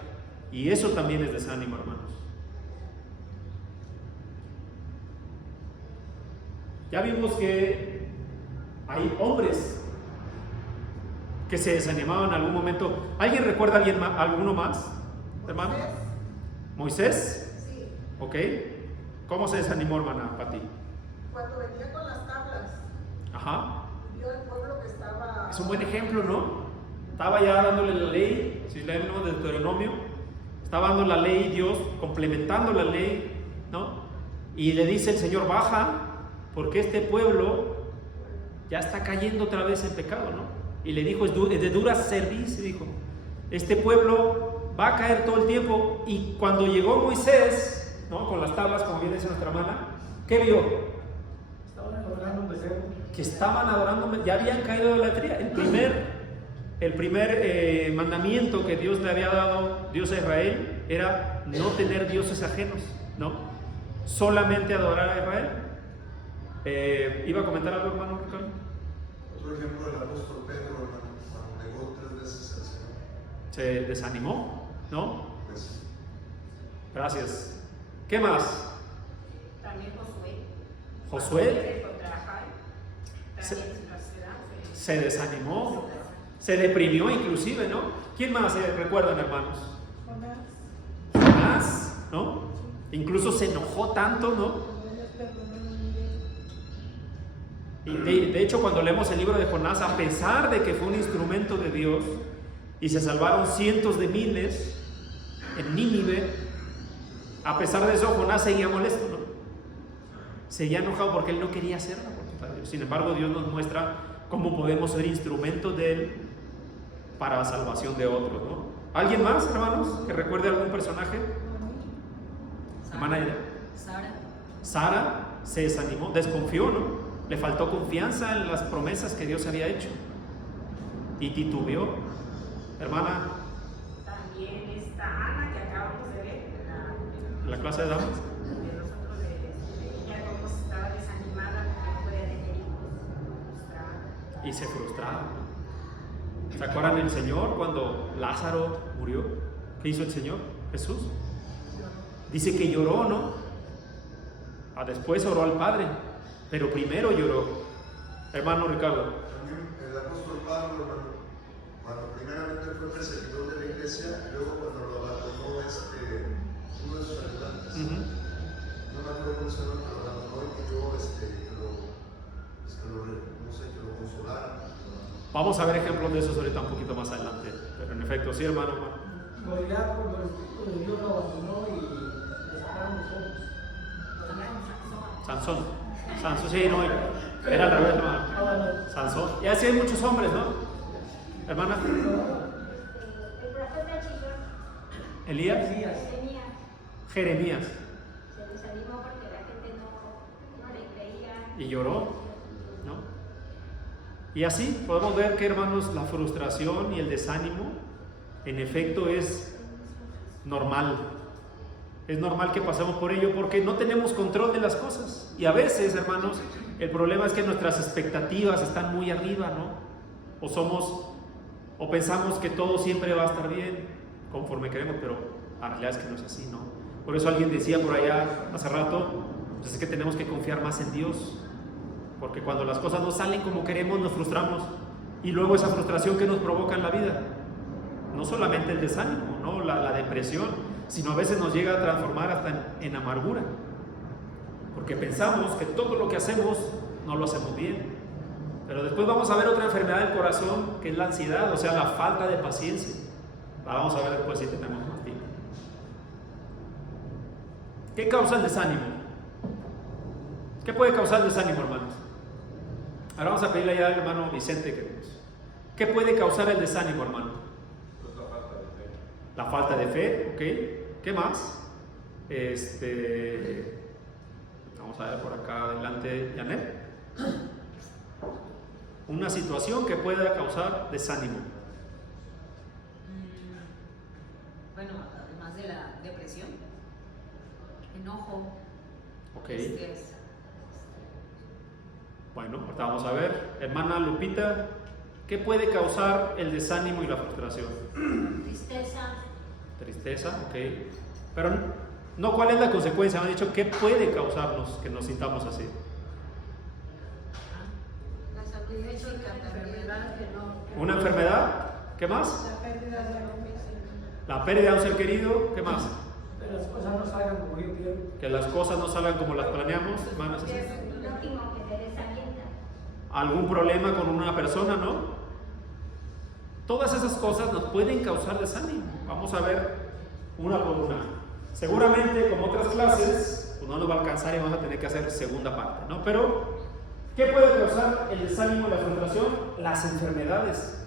Y eso también es desánimo, hermanos. Ya vimos que hay hombres que se desanimaban en algún momento. ¿Alguien recuerda a alguno más, hermano? ¿Moisés? Sí. Ok. ¿Cómo se desanimó, hermana Pati? Cuando venía con las tablas, Ajá. vio el pueblo que estaba... Es un buen ejemplo, ¿no? Estaba ya dándole la ley, si leemos del Deuteronomio, estaba dando la ley Dios, complementando la ley, ¿no? Y le dice el Señor, baja, porque este pueblo ya está cayendo otra vez en pecado, ¿no? Y le dijo, es de dura servicio, dijo, este pueblo va a caer todo el tiempo. Y cuando llegó Moisés, ¿no?, con las tablas, como bien dice nuestra hermana, ¿qué vio? Estaban adorando un becerro. Que estaban adorando, ya habían caído de idolatría. El primer mandamiento que Dios le había dado, Dios a Israel, era no tener dioses ajenos, ¿no? Solamente adorar a Israel. ¿Iba a comentar algo, hermano Ricardo? Otro ejemplo del apóstol Pedro, hermano, cuando negó 3 veces al Señor. Se desanimó, ¿no? Pues, Gracias. ¿Qué más? También Josué. Josué Contra Jai, Se- también en la ciudad. se desanimó. Se deprimió inclusive, ¿no? ¿Quién más recuerdan, hermanos? Jonás. Jonás, ¿no? Incluso se enojó tanto, ¿no? No les perdonó ni bien. Y de hecho, cuando leemos el libro de Jonás, a pesar de que fue un instrumento de Dios y se salvaron cientos de miles en Nínive, a pesar de eso, Jonás seguía molesto, ¿no? Seguía enojado porque él no quería hacer la voluntad de Dios. Sin embargo, Dios nos muestra cómo podemos ser instrumentos de Él para la salvación de otros, ¿no? ¿Alguien más, hermanos, que recuerde algún personaje? Hermana Aida. Sara se desanimó, desconfió, ¿no? Le faltó confianza en las promesas que Dios había hecho y titubeó. Hermana, También está Ana, que acabamos de ver en la clase de damas. de nosotros, de ella, cómo estaba desanimada porque no podía tener hijos, frustrada. Y se frustraba. ¿Se acuerdan del Señor cuando Lázaro murió? ¿Qué hizo el Señor? Jesús. Dice que lloró, ¿no? Después oró al Padre, pero primero lloró. Hermano Ricardo. También el apóstol Pablo, hermano, cuando primeramente fue perseguidor de la iglesia, y luego cuando lo abandonó uno de sus ayudantes, no me acuerdo cómo se llama, pero lo abandonó y pidió que lo consolara. Vamos a ver ejemplos de esos ahorita un poquito más adelante. Pero en efecto, sí, hermano. Goliat, cuando el Espíritu de Dios lo abandonó y le sacaron los ojos. Sansón, sí, no, era al revés, hermano. Sansón. Y así hay muchos hombres, ¿no? Hermana. El profeta Chillón, Elías. tenía, Jeremías. se desanimó porque la gente no le creía. Y lloró, ¿no? Y así podemos ver que, hermanos, la frustración y el desánimo, en efecto, es normal. Es normal que pasemos por ello porque no tenemos control de las cosas. Y a veces, hermanos, el problema es que nuestras expectativas están muy arriba, ¿no? O pensamos que todo siempre va a estar bien conforme queremos, pero la realidad es que no es así, ¿no? Por eso alguien decía por allá hace rato, pues es que tenemos que confiar más en Dios. Porque cuando las cosas no salen como queremos, nos frustramos. Y luego esa frustración que nos provoca en la vida, no solamente el desánimo, ¿no? La depresión, sino a veces nos llega a transformar hasta en amargura, porque pensamos que todo lo que hacemos no lo hacemos bien. Pero después vamos a ver otra enfermedad del corazón, que es la ansiedad, o sea, la falta de paciencia. La vamos a ver después si tenemos más tiempo. ¿Qué causa el desánimo? ¿Qué puede causar el desánimo, hermanos? Ahora vamos a pedirle ya al hermano Vicente que nos... ¿Qué puede causar el desánimo, hermano? La falta de fe, ¿ok? ¿Qué más? Vamos a ver por acá adelante, Janet. Una situación que pueda causar desánimo. Bueno, además de la depresión, enojo, Ok. estrés. Bueno, ahorita vamos a ver. Hermana Lupita, ¿qué puede causar el desánimo y la frustración? Tristeza, Tristeza, ok. Pero no, ¿cuál es la consecuencia? Me han dicho, ¿qué puede causarnos que nos sintamos así? la salud física también. ¿Una enfermedad? ¿Qué más? La pérdida de algo físico. La pérdida de un ser querido, ¿qué más? Que las cosas no salgan como yo quiero. Que las cosas no salgan como las planeamos, hermanas. Es lo último que te desalienta. Algún problema con una persona, ¿no? Todas esas cosas nos pueden causar desánimo. Vamos a ver una por una. Seguramente, como otras clases, pues no nos va a alcanzar y vamos a tener que hacer segunda parte, ¿no? Pero, ¿qué puede causar el desánimo y la frustración? Las enfermedades.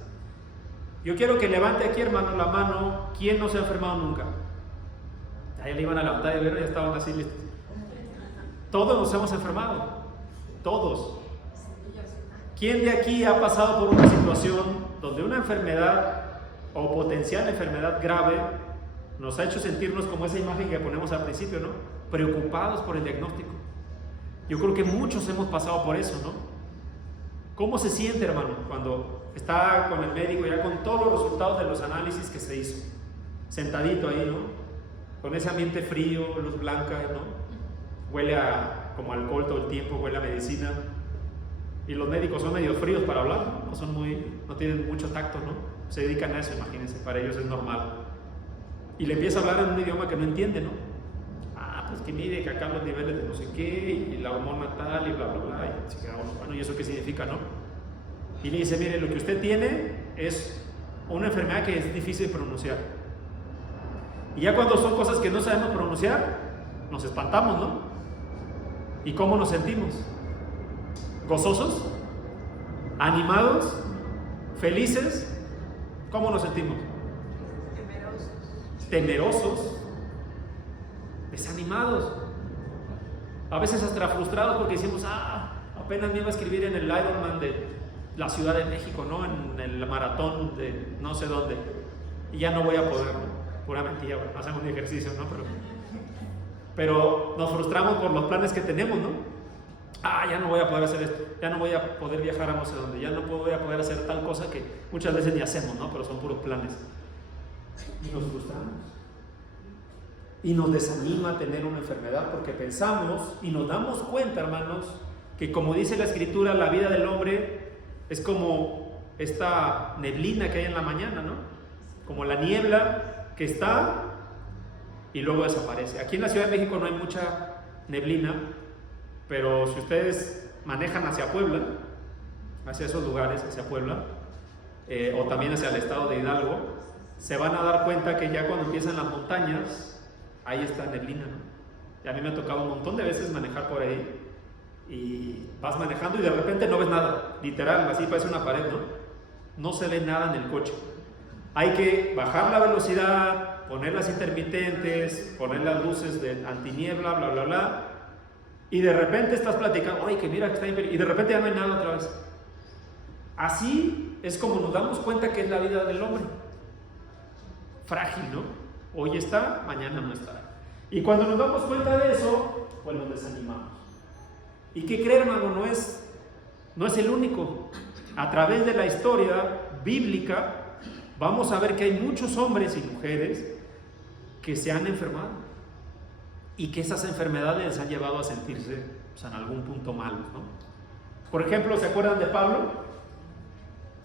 Yo quiero que levante aquí, hermano, la mano. ¿Quién no se ha enfermado nunca? Ahí le iban a levantar y ya estaban así listos. Todos nos hemos enfermado. Todos. ¿Quién de aquí ha pasado por una situación donde una enfermedad o potencial enfermedad grave nos ha hecho sentirnos como esa imagen que ponemos al principio, ¿no? Preocupados por el diagnóstico? Yo creo que muchos hemos pasado por eso, ¿no? ¿Cómo se siente, hermano, cuando está con el médico ya con todos los resultados de los análisis que se hizo? Sentadito ahí, ¿no? Con ese ambiente frío, luz blanca, ¿no? Huele como alcohol todo el tiempo, huele a medicina. Y los médicos son medio fríos para hablar, no tienen mucho tacto, ¿no? Se dedican a eso, imagínense, para ellos es normal. Y le empieza a hablar en un idioma que no entiende, ¿no? Pues que mire que acá los niveles de no sé qué, y la hormona tal, y bla, bla, bla. Y se queda uno, bueno, ¿y eso qué significa, no? Y le dice, mire, lo que usted tiene es una enfermedad que es difícil de pronunciar. Y ya cuando son cosas que no sabemos pronunciar, nos espantamos, ¿no? ¿Y cómo nos sentimos? ¿Gozosos? ¿Animados? ¿Felices? ¿Cómo nos sentimos? Temerosos, desanimados, a veces hasta frustrados porque decimos, apenas me iba a escribir en el Ironman de la Ciudad de México, ¿no? En el maratón de no sé dónde, y ya no voy a poder, ¿no? Pura mentira, bueno, hacemos un ejercicio, ¿no? Pero nos frustramos por los planes que tenemos, ¿no? Ya no voy a poder hacer esto, ya no voy a poder viajar a no sé dónde, ya no voy a poder hacer tal cosa que muchas veces ni hacemos, ¿no? Pero son puros planes. Y nos frustramos. Y nos desanima tener una enfermedad porque pensamos y nos damos cuenta, hermanos, que como dice la Escritura, la vida del hombre es como esta neblina que hay en la mañana, ¿no? Como la niebla que está y luego desaparece. Aquí en la Ciudad de México no hay mucha neblina, pero si ustedes manejan hacia Puebla, hacia esos lugares, hacia Puebla, o también hacia el estado de Hidalgo, se van a dar cuenta que ya cuando empiezan las montañas, ahí está neblina, ¿no? Y a mí me ha tocado un montón de veces manejar por ahí y vas manejando y de repente no ves nada, literal, así parece una pared, ¿no? No se ve nada en el coche. Hay que bajar la velocidad, poner las intermitentes, poner las luces de antiniebla, bla, bla, bla, y de repente estás platicando, que mira que está bien, y de repente ya no hay nada otra vez. Así es como nos damos cuenta que es la vida del hombre. Frágil, ¿no? Hoy está, mañana no está. Y cuando nos damos cuenta de eso, pues nos desanimamos. ¿Y qué creen, hermano? No es el único. A través de la historia bíblica, vamos a ver que hay muchos hombres y mujeres que se han enfermado. Y que esas enfermedades les han llevado a sentirse, pues, en algún punto malos, ¿no? Por ejemplo, ¿se acuerdan de Pablo?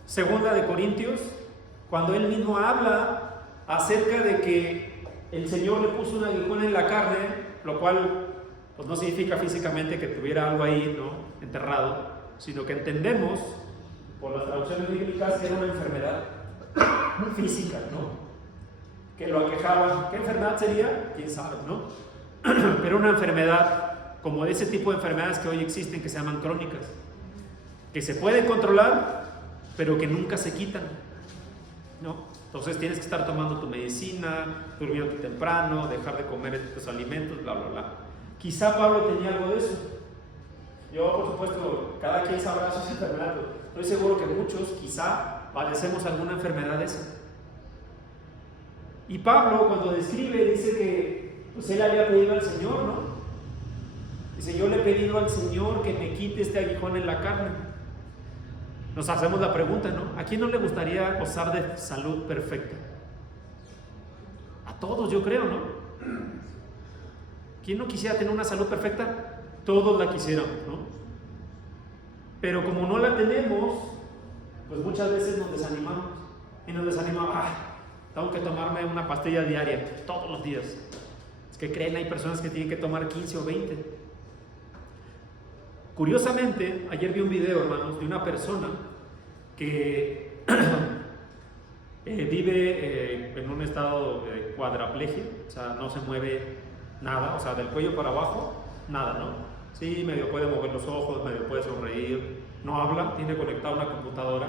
Segunda de Corintios, cuando él mismo habla acerca de que el Señor le puso un aguijón en la carne, lo cual pues no significa físicamente que tuviera algo ahí, ¿no? Enterrado, sino que entendemos por las traducciones bíblicas que era una enfermedad física, ¿no? Que lo aquejaba. ¿Qué enfermedad sería? ¿Quién sabe, no? Pero una enfermedad como de ese tipo de enfermedades que hoy existen, que se llaman crónicas, que se pueden controlar, pero que nunca se quitan, ¿no? Entonces tienes que estar tomando tu medicina, durmiendo temprano, dejar de comer estos alimentos, bla, bla, bla. Quizá Pablo tenía algo de eso. Yo, por supuesto, cada quien sabrá sus enfermedades. Estoy seguro que muchos quizá padecemos alguna enfermedad de esa. Y Pablo, cuando describe, dice que pues él había pedido al Señor, ¿no? Dice, yo le he pedido al Señor que me quite este aguijón en la carne. Nos hacemos la pregunta, ¿no? ¿A quién no le gustaría gozar de salud perfecta? A todos, yo creo, ¿no? ¿Quién no quisiera tener una salud perfecta? Todos la quisiéramos, ¿no? Pero como no la tenemos, pues muchas veces nos desanimamos. Y nos desanimamos, tengo que tomarme una pastilla diaria, todos los días. Es que creen, hay personas que tienen que tomar 15 o 20. Curiosamente, ayer vi un video, hermanos, de una persona que vive en un estado de cuadraplegia, o sea, no se mueve nada, o sea, del cuello para abajo, nada, ¿no? Sí, medio puede mover los ojos, medio puede sonreír, no habla, tiene conectada una computadora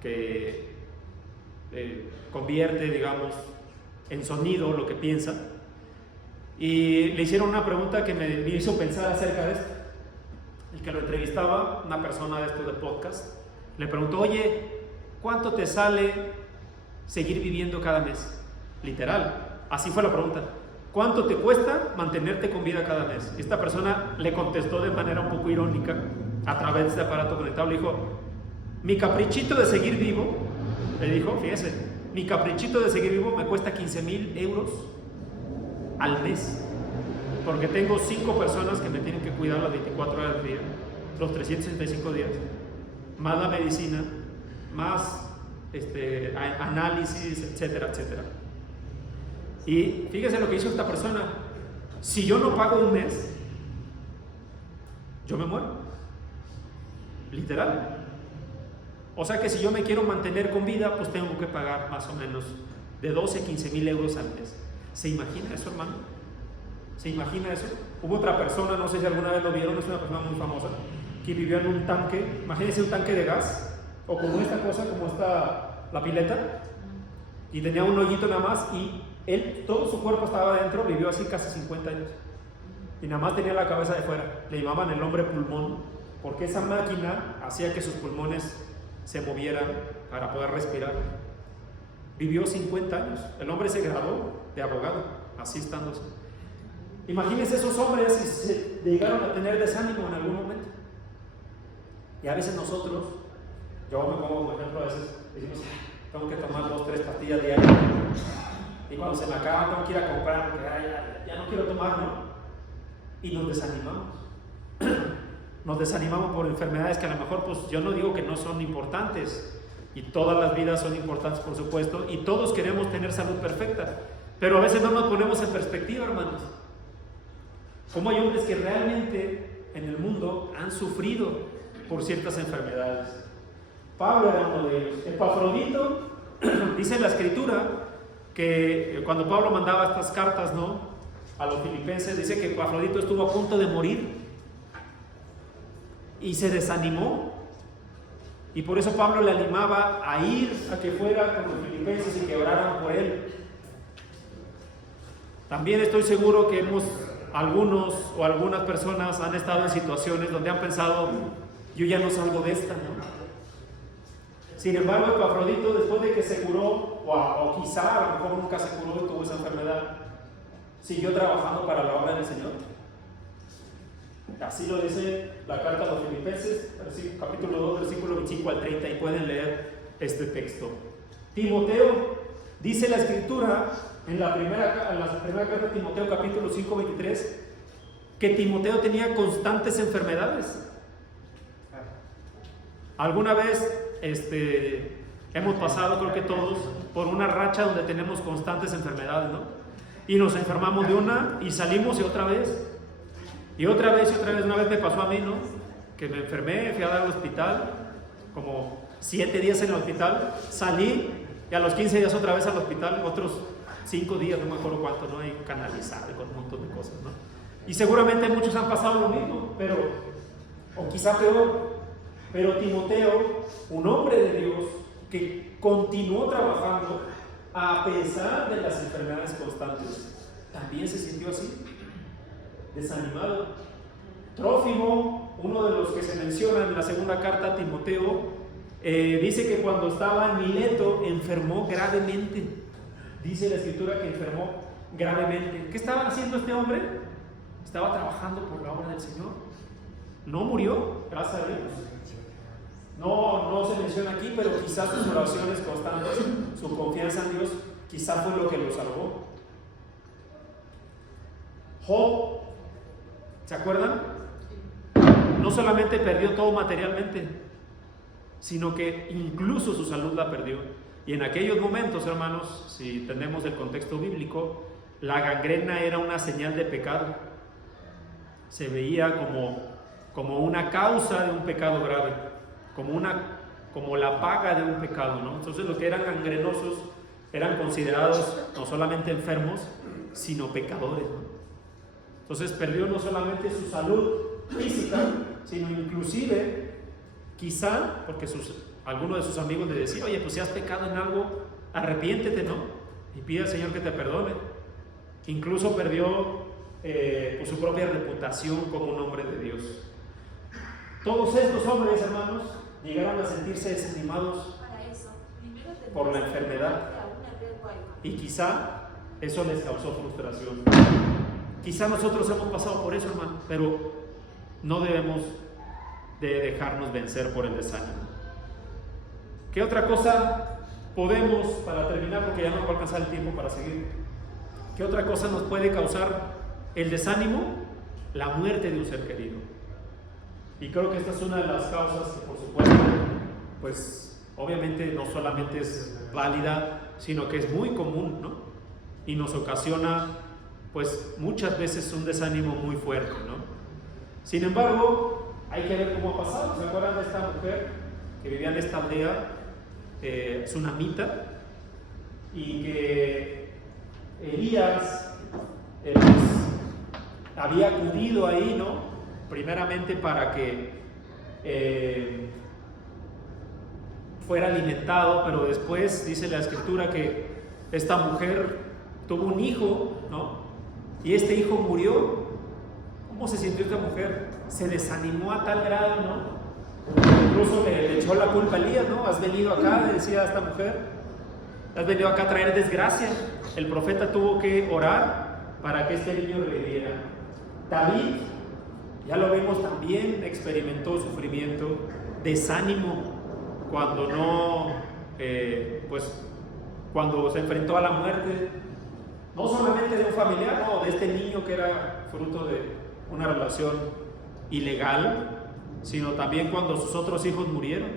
que convierte, digamos, en sonido lo que piensa. Y le hicieron una pregunta que me hizo pensar acerca de esto. El que lo entrevistaba, una persona de esto de podcast, le preguntó, oye, ¿cuánto te sale seguir viviendo cada mes? Literal, así fue la pregunta. ¿Cuánto te cuesta mantenerte con vida cada mes? Y esta persona le contestó de manera un poco irónica, a través de este aparato conectado, le dijo, mi caprichito de seguir vivo, le dijo, fíjese, mi caprichito de seguir vivo me cuesta 15,000 euros al mes. Porque tengo 5 personas que me tienen que cuidar las 24 horas del día. los 365 días, más la medicina, más análisis, etcétera, etcétera. Y fíjese lo que hizo esta persona: si yo no pago un mes, yo me muero, literal. O sea que si yo me quiero mantener con vida, pues tengo que pagar más o menos de 12 a 15 mil euros al mes. ¿Se imagina eso, hermano? ¿Se imagina eso? Hubo otra persona, no sé si alguna vez lo vieron, es una persona muy famosa, que vivió en un tanque, imagínense un tanque de gas, o como esta cosa, como esta, la pileta, y tenía un hoyito nada más, y él, todo su cuerpo estaba adentro, vivió así casi 50 años, y nada más tenía la cabeza de fuera. Le llamaban el hombre pulmón, porque esa máquina hacía que sus pulmones se movieran para poder respirar. Vivió 50 años, el hombre se graduó de abogado, así estándose. Imagínense esos hombres si se llegaron a tener desánimo en algún momento. Y a veces nosotros, yo me pongo por ejemplo, a veces decimos, tengo que tomar 2 o 3 pastillas diarias, y cuando se me acaban tengo que ir a comprar porque ya no quiero tomar, ¿no? Y nos desanimamos. Nos desanimamos por enfermedades que a lo mejor, pues yo no digo que no son importantes, y todas las vidas son importantes, por supuesto, y todos queremos tener salud perfecta, pero a veces no nos ponemos en perspectiva, hermanos. Como hay hombres que realmente en el mundo han sufrido por ciertas enfermedades. Pablo era uno de ellos. Epafrodito, dice la escritura que cuando Pablo mandaba estas cartas, ¿no?, a los filipenses, dice que Epafrodito estuvo a punto de morir y se desanimó, y por eso Pablo le animaba a ir, a que fuera con los filipenses y que oraran por él. También estoy seguro que algunos o algunas personas han estado en situaciones donde han pensado, yo ya no salgo de esta, ¿no? Sin embargo, Epafrodito, después de que se curó, o quizá a lo mejor nunca se curó y tuvo esa enfermedad, siguió trabajando para la obra del Señor. Así lo dice la carta a los Filipenses, capítulo 2, versículo 25 al 30, y pueden leer este texto. Timoteo, dice la escritura en la primera carta de Timoteo, capítulo 5, 23, que Timoteo tenía constantes enfermedades. Alguna vez hemos pasado, creo que todos, por una racha donde tenemos constantes enfermedades, ¿no? Y nos enfermamos de una y salimos y otra vez. Y otra vez y otra vez. Una vez me pasó a mí, ¿no?, que me enfermé, fui a dar al hospital, como 7 días en el hospital, salí y a los 15 días otra vez al hospital, otros 5 días, no me acuerdo cuánto, ¿no?, hay canalizado y con un montón de cosas, ¿no? Y seguramente muchos han pasado lo mismo, o quizá peor. Pero Timoteo, un hombre de Dios que continuó trabajando a pesar de las enfermedades constantes, también se sintió así, desanimado. Trófimo, uno de los que se menciona en la segunda carta a Timoteo, dice que cuando estaba en Mileto enfermó gravemente. Dice la escritura que enfermó gravemente. ¿Qué estaba haciendo este hombre? Estaba trabajando por la obra del Señor. No murió, gracias a Dios. No se menciona aquí, pero quizás sus oraciones constantes, su confianza en Dios, quizás fue lo que lo salvó. Job, ¿se acuerdan? No solamente perdió todo materialmente, sino que incluso su salud la perdió. Y en aquellos momentos, hermanos, si tenemos el contexto bíblico, la gangrena era una señal de pecado. Se veía como una causa de un pecado grave, como la paga de un pecado, ¿no? Entonces los que eran gangrenosos eran considerados no solamente enfermos, sino pecadores, ¿no? Entonces perdió no solamente su salud física, sino inclusive, quizá, porque alguno de sus amigos le decía, oye, pues si has pecado en algo, arrepiéntete, ¿no? Y pide al Señor que te perdone. Incluso perdió pues su propia reputación como un hombre de Dios. Todos estos hombres, hermanos, llegaron a sentirse desanimados por la enfermedad, y quizá eso les causó frustración. Quizá nosotros hemos pasado por eso, hermano, pero no debemos de dejarnos vencer por el desánimo. ¿Qué otra cosa podemos, para terminar, porque ya no va a alcanzar el tiempo para seguir, qué otra cosa nos puede causar el desánimo? La muerte de un ser querido. Y creo que esta es una de las causas que, por supuesto, pues obviamente no solamente es válida, sino que es muy común, ¿no? Y nos ocasiona, pues muchas veces un desánimo muy fuerte, ¿no? Sin embargo, hay que ver cómo ha pasado. ¿Se acuerdan de esta mujer que vivía en esta aldea, tsunamita, y que Elías pues, había acudido ahí, ¿no? Primeramente para que fuera alimentado, pero después dice la escritura que esta mujer tuvo un hijo, ¿no? Y este hijo murió. ¿Cómo se sintió esta mujer? Se desanimó a tal grado, ¿no? Incluso le echó la culpa a Elías, ¿no? Has venido acá, le decía a esta mujer, has venido acá a traer desgracia. El profeta tuvo que orar para que este niño reviviera. David, ya lo vemos, también experimentó sufrimiento, desánimo, cuando cuando se enfrentó a la muerte, no solamente de un familiar, no, de este niño que era fruto de una relación ilegal, sino también cuando sus otros hijos murieron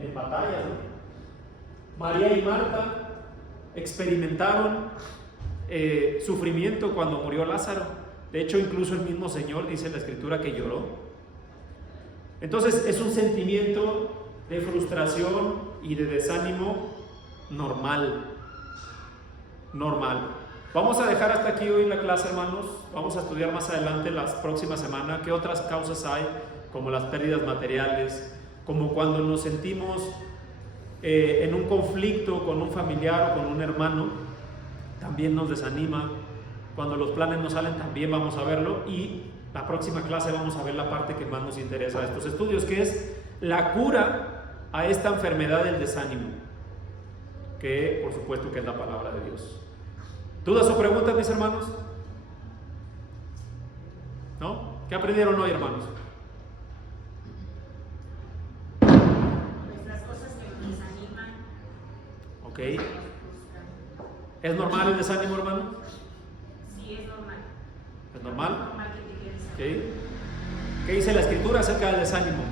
en batallas, ¿no? María y Marta experimentaron sufrimiento cuando murió Lázaro. De hecho, incluso el mismo Señor dice en la Escritura que lloró. Entonces, es un sentimiento de frustración y de desánimo normal. Vamos a dejar hasta aquí hoy la clase, hermanos. Vamos a estudiar más adelante, la próxima semana, qué otras causas hay, como las pérdidas materiales, como cuando nos sentimos en un conflicto con un familiar o con un hermano, también nos desanima. Cuando los planes no salen, también vamos a verlo. Y la próxima clase vamos a ver la parte que más nos interesa de estos estudios, que es la cura a esta enfermedad del desánimo, que por supuesto que es la palabra de Dios. ¿Dudas o preguntas, mis hermanos? ¿No? ¿Qué aprendieron hoy, hermanos? Pues las cosas que nos animan. Ok. Nos frustran. ¿Es normal el desánimo, hermano? Sí, es normal. ¿Es normal? Es normal que te quieres Okay. ¿Qué dice la Escritura acerca del desánimo?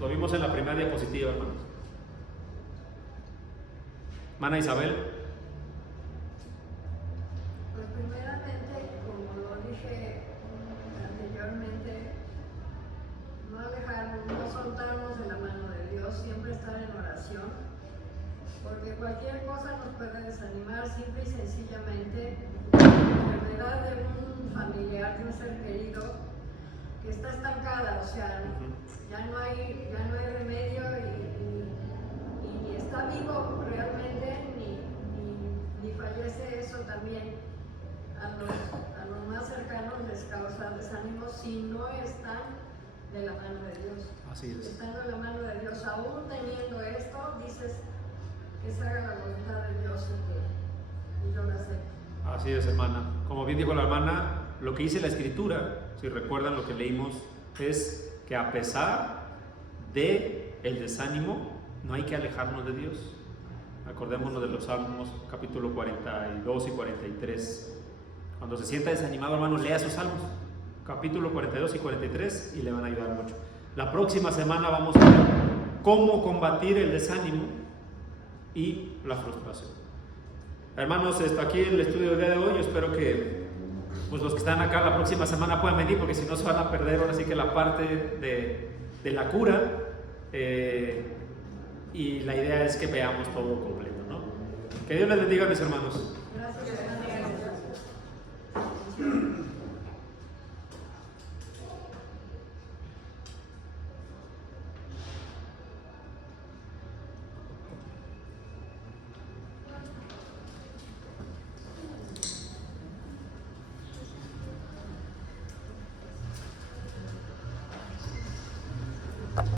Lo vimos en la primera diapositiva, hermanos. Hermana Isabel. Pues primeramente, como lo dije anteriormente, no alejarnos, no soltarnos de la mano de Dios, siempre estar en oración, porque cualquier cosa nos puede desanimar, simple y sencillamente la enfermedad de un familiar, de un ser querido que está estancada, o sea, ya no hay remedio y está vivo realmente, ni fallece. Eso también a los más cercanos les causa desánimo si no están de la mano de Dios. Así es. Estando en la mano de Dios, aún teniendo esto, dices que se haga la voluntad de Dios y yo la acepto. Así es, hermana. Como bien dijo la hermana, lo que dice la Escritura, si recuerdan lo que leímos, es que a pesar de el desánimo, no hay que alejarnos de Dios. Acordémonos de los Salmos, capítulo 42 y 43. Cuando se sienta desanimado, hermano, lea sus Salmos, capítulo 42 y 43, y le van a ayudar mucho. La próxima semana vamos a ver cómo combatir el desánimo y la frustración. Hermanos, está aquí el estudio del día de hoy. Yo espero que pues, los que están acá la próxima semana puedan venir, porque si no se van a perder ahora sí que la parte de la cura. Y la idea es que veamos todo completo, ¿no? Que Dios les bendiga, mis hermanos. Gracias.